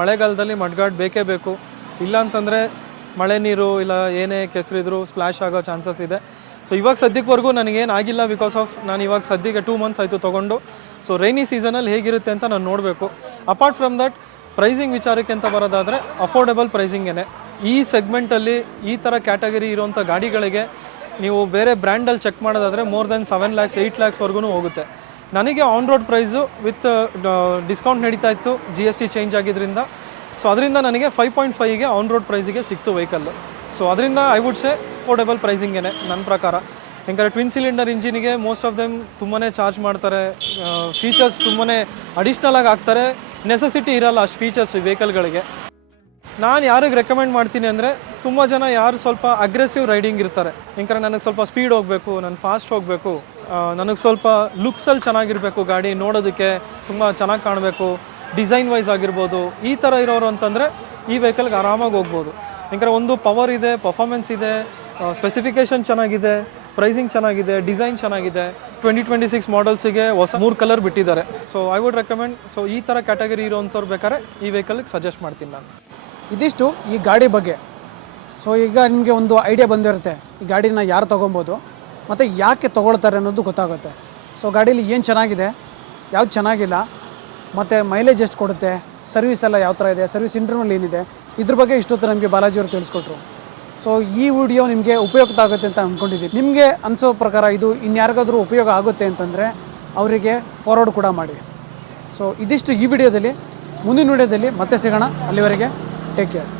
ಮಳೆಗಾಲದಲ್ಲಿ ಮಡ್ಗಾಡ್ ಬೇಕೇ ಬೇಕು. ಇಲ್ಲ ಅಂತಂದರೆ ಮಳೆ ನೀರು ಇಲ್ಲ ಏನೇ ಕೆಸರಿದ್ರು ಸ್ಪ್ಲಾಶ್ ಆಗೋ ಚಾನ್ಸಸ್ ಇದೆ. ಸೊ ಇವಾಗ ಸದ್ಯಕ್ವರೆಗೂ ನನಗೇನು ಆಗಿಲ್ಲ, ಬಿಕಾಸ್ ಆಫ್ ನಾನು ಇವಾಗ ಸದ್ಯಕ್ಕೆ 2 months ಆಯಿತು ತೊಗೊಂಡು. ಸೊ ರೈನಿ ಸೀಸನಲ್ಲಿ ಹೇಗಿರುತ್ತೆ ಅಂತ ನಾನು ನೋಡಬೇಕು. ಅಪಾರ್ಟ್ ಫ್ರಮ್ ದಟ್ ಪ್ರೈಸಿಂಗ್ ವಿಚಾರಕ್ಕೆ ಅಂತ ಬರೋದಾದರೆ ಅಫೋರ್ಡೆಬಲ್ ಪ್ರೈಸಿಂಗೇ. ಈ ಸೆಗ್ಮೆಂಟಲ್ಲಿ ಈ ಥರ ಕ್ಯಾಟಗರಿ ಇರೋಂಥ ಗಾಡಿಗಳಿಗೆ ನೀವು ಬೇರೆ ಬ್ರ್ಯಾಂಡಲ್ಲಿ ಚೆಕ್ ಮಾಡೋದಾದರೆ ಮೋರ್ ದೆನ್ 7 lakhs 8 lakhsವರೆಗೂ ಹೋಗುತ್ತೆ. ನನಗೆ on road price with discount ನಡೀತಾ ಇತ್ತು, GST ಚೇಂಜ್ ಆಗಿದ್ದರಿಂದ. ಸೊ ಅದರಿಂದ ನನಗೆ 5.5ಗೆ ಆನ್ ರೋಡ್ ಪ್ರೈಸಿಗೆ ಸಿಕ್ತು ವೆಹಿಕಲ್ಲು. ಸೊ ಅದರಿಂದ ಐ ವುಡ್ ಸೇ ಅಫೋರ್ಡೆಬಲ್ ಪ್ರೈಸಿಂಗೇ ನನ್ನ ಪ್ರಕಾರ. ಯಾಕಂದರೆ ಟ್ವಿನ್ ಸಿಲಿಂಡರ್ ಇಂಜಿನಿಗೆ ಮೋಸ್ಟ್ ಆಫ್ ದೆಮ್ ತುಂಬಾ ಚಾರ್ಜ್ ಮಾಡ್ತಾರೆ, ಫೀಚರ್ಸ್ ತುಂಬಾ ಅಡಿಷ್ನಲ್ ಆಗಿ ಹಾಕ್ತಾರೆ, ನೆಸೆಸಿಟಿ ಇರಲ್ಲ ಅಷ್ಟು ಫೀಚರ್ಸ್ ಈ ವೆಹಿಕಲ್ಗಳಿಗೆ. ನಾನು ಯಾರಿಗೆ ರೆಕಮೆಂಡ್ ಮಾಡ್ತೀನಿ ಅಂದರೆ ತುಂಬ ಜನ ಯಾರು ಸ್ವಲ್ಪ ಅಗ್ರೆಸಿವ್ ರೈಡಿಂಗ್ ಇರ್ತಾರೆ. ಯಾಕಂದರೆ ನನಗೆ ಸ್ವಲ್ಪ ಸ್ಪೀಡ್ ಹೋಗಬೇಕು, ನಾನು ಫಾಸ್ಟ್ ಹೋಗಬೇಕು, ನನಗೆ ಸ್ವಲ್ಪ ಲುಕ್ಸಲ್ಲಿ ಚೆನ್ನಾಗಿರಬೇಕು, ಗಾಡಿ ನೋಡೋದಕ್ಕೆ ತುಂಬ ಚೆನ್ನಾಗಿ ಕಾಣಬೇಕು, ಡಿಸೈನ್ ವೈಸ್ ಆಗಿರ್ಬೋದು, ಈ ಥರ ಇರೋರು ಅಂತಂದರೆ ಈ ವೆಹಿಕಲ್ಗೆ ಆರಾಮಾಗಿ ಹೋಗ್ಬೋದು. ಯಾಕಂದರೆ ಒಂದು ಪವರ್ ಇದೆ, ಪರ್ಫಾರ್ಮೆನ್ಸ್ ಇದೆ, ಸ್ಪೆಸಿಫಿಕೇಷನ್ ಚೆನ್ನಾಗಿದೆ, ಪ್ರೈಸಿಂಗ್ ಚೆನ್ನಾಗಿದೆ, ಡಿಸೈನ್ ಚೆನ್ನಾಗಿದೆ. 2026 ಮಾಡಲ್ಸಿಗೆ ಹೊಸ 3 ಕಲರ್ ಬಿಟ್ಟಿದ್ದಾರೆ. So I would recommend. So ಈ ಥರ ಕ್ಯಾಟಗರಿ ಇರೋವಂಥವ್ರು ಬೇಕಾದ್ರೆ ಈ ವೆಹಿಕಲ್ಗೆ ಸಜೆಸ್ಟ್ ಮಾಡ್ತೀನಿ ನಾನು. ಇದಿಷ್ಟು ಈ ಗಾಡಿ ಬಗ್ಗೆ. ಸೊ ಈಗ ನಿಮಗೆ ಒಂದು ಐಡಿಯಾ ಬಂದಿರುತ್ತೆ ಈ ಗಾಡಿನ ಯಾರು ತೊಗೊಬೋದು ಮತ್ತು ಯಾಕೆ ತೊಗೊಳ್ತಾರೆ ಅನ್ನೋದು ಗೊತ್ತಾಗುತ್ತೆ. ಸೊ ಗಾಡೀಲಿ ಏನು ಚೆನ್ನಾಗಿದೆ, ಯಾವ್ದು ಚೆನ್ನಾಗಿಲ್ಲ, ಮತ್ತು ಮೈಲೇಜ್ ಎಷ್ಟು ಕೊಡುತ್ತೆ, ಸರ್ವಿಸ್ ಎಲ್ಲ ಯಾವ ಥರ ಇದೆ, ಸರ್ವಿಸ್ ಇಂಟರ್ನಲ್ ಏನಿದೆ, ಇದ್ರ ಬಗ್ಗೆ ಇಷ್ಟೊತ್ತು ನಮಗೆ ಬಾಲಾಜಿಯವರು ತಿಳಿಸ್ಕೊಟ್ರು. ಸೊ ಈ ವಿಡಿಯೋ ನಿಮಗೆ ಉಪಯುಕ್ತ ಆಗುತ್ತೆ ಅಂತ ಅಂದ್ಕೊಂಡಿದ್ದೀನಿ. ನಿಮಗೆ ಅನಿಸೋ ಪ್ರಕಾರ ಇದು ಇನ್ಯಾರಿಗಾದ್ರೂ ಉಪಯೋಗ ಆಗುತ್ತೆ ಅಂತಂದರೆ ಅವರಿಗೆ ಫಾರ್ವರ್ಡ್ ಕೂಡ ಮಾಡಿ. ಸೊ ಇದಿಷ್ಟು ಈ ವಿಡಿಯೋದಲ್ಲಿ. ಮುಂದಿನ ವಿಡಿಯೋದಲ್ಲಿ ಮತ್ತೆ ಸಿಗೋಣ. ಅಲ್ಲಿವರೆಗೆ ಟೇಕ್ ಕೇರ್.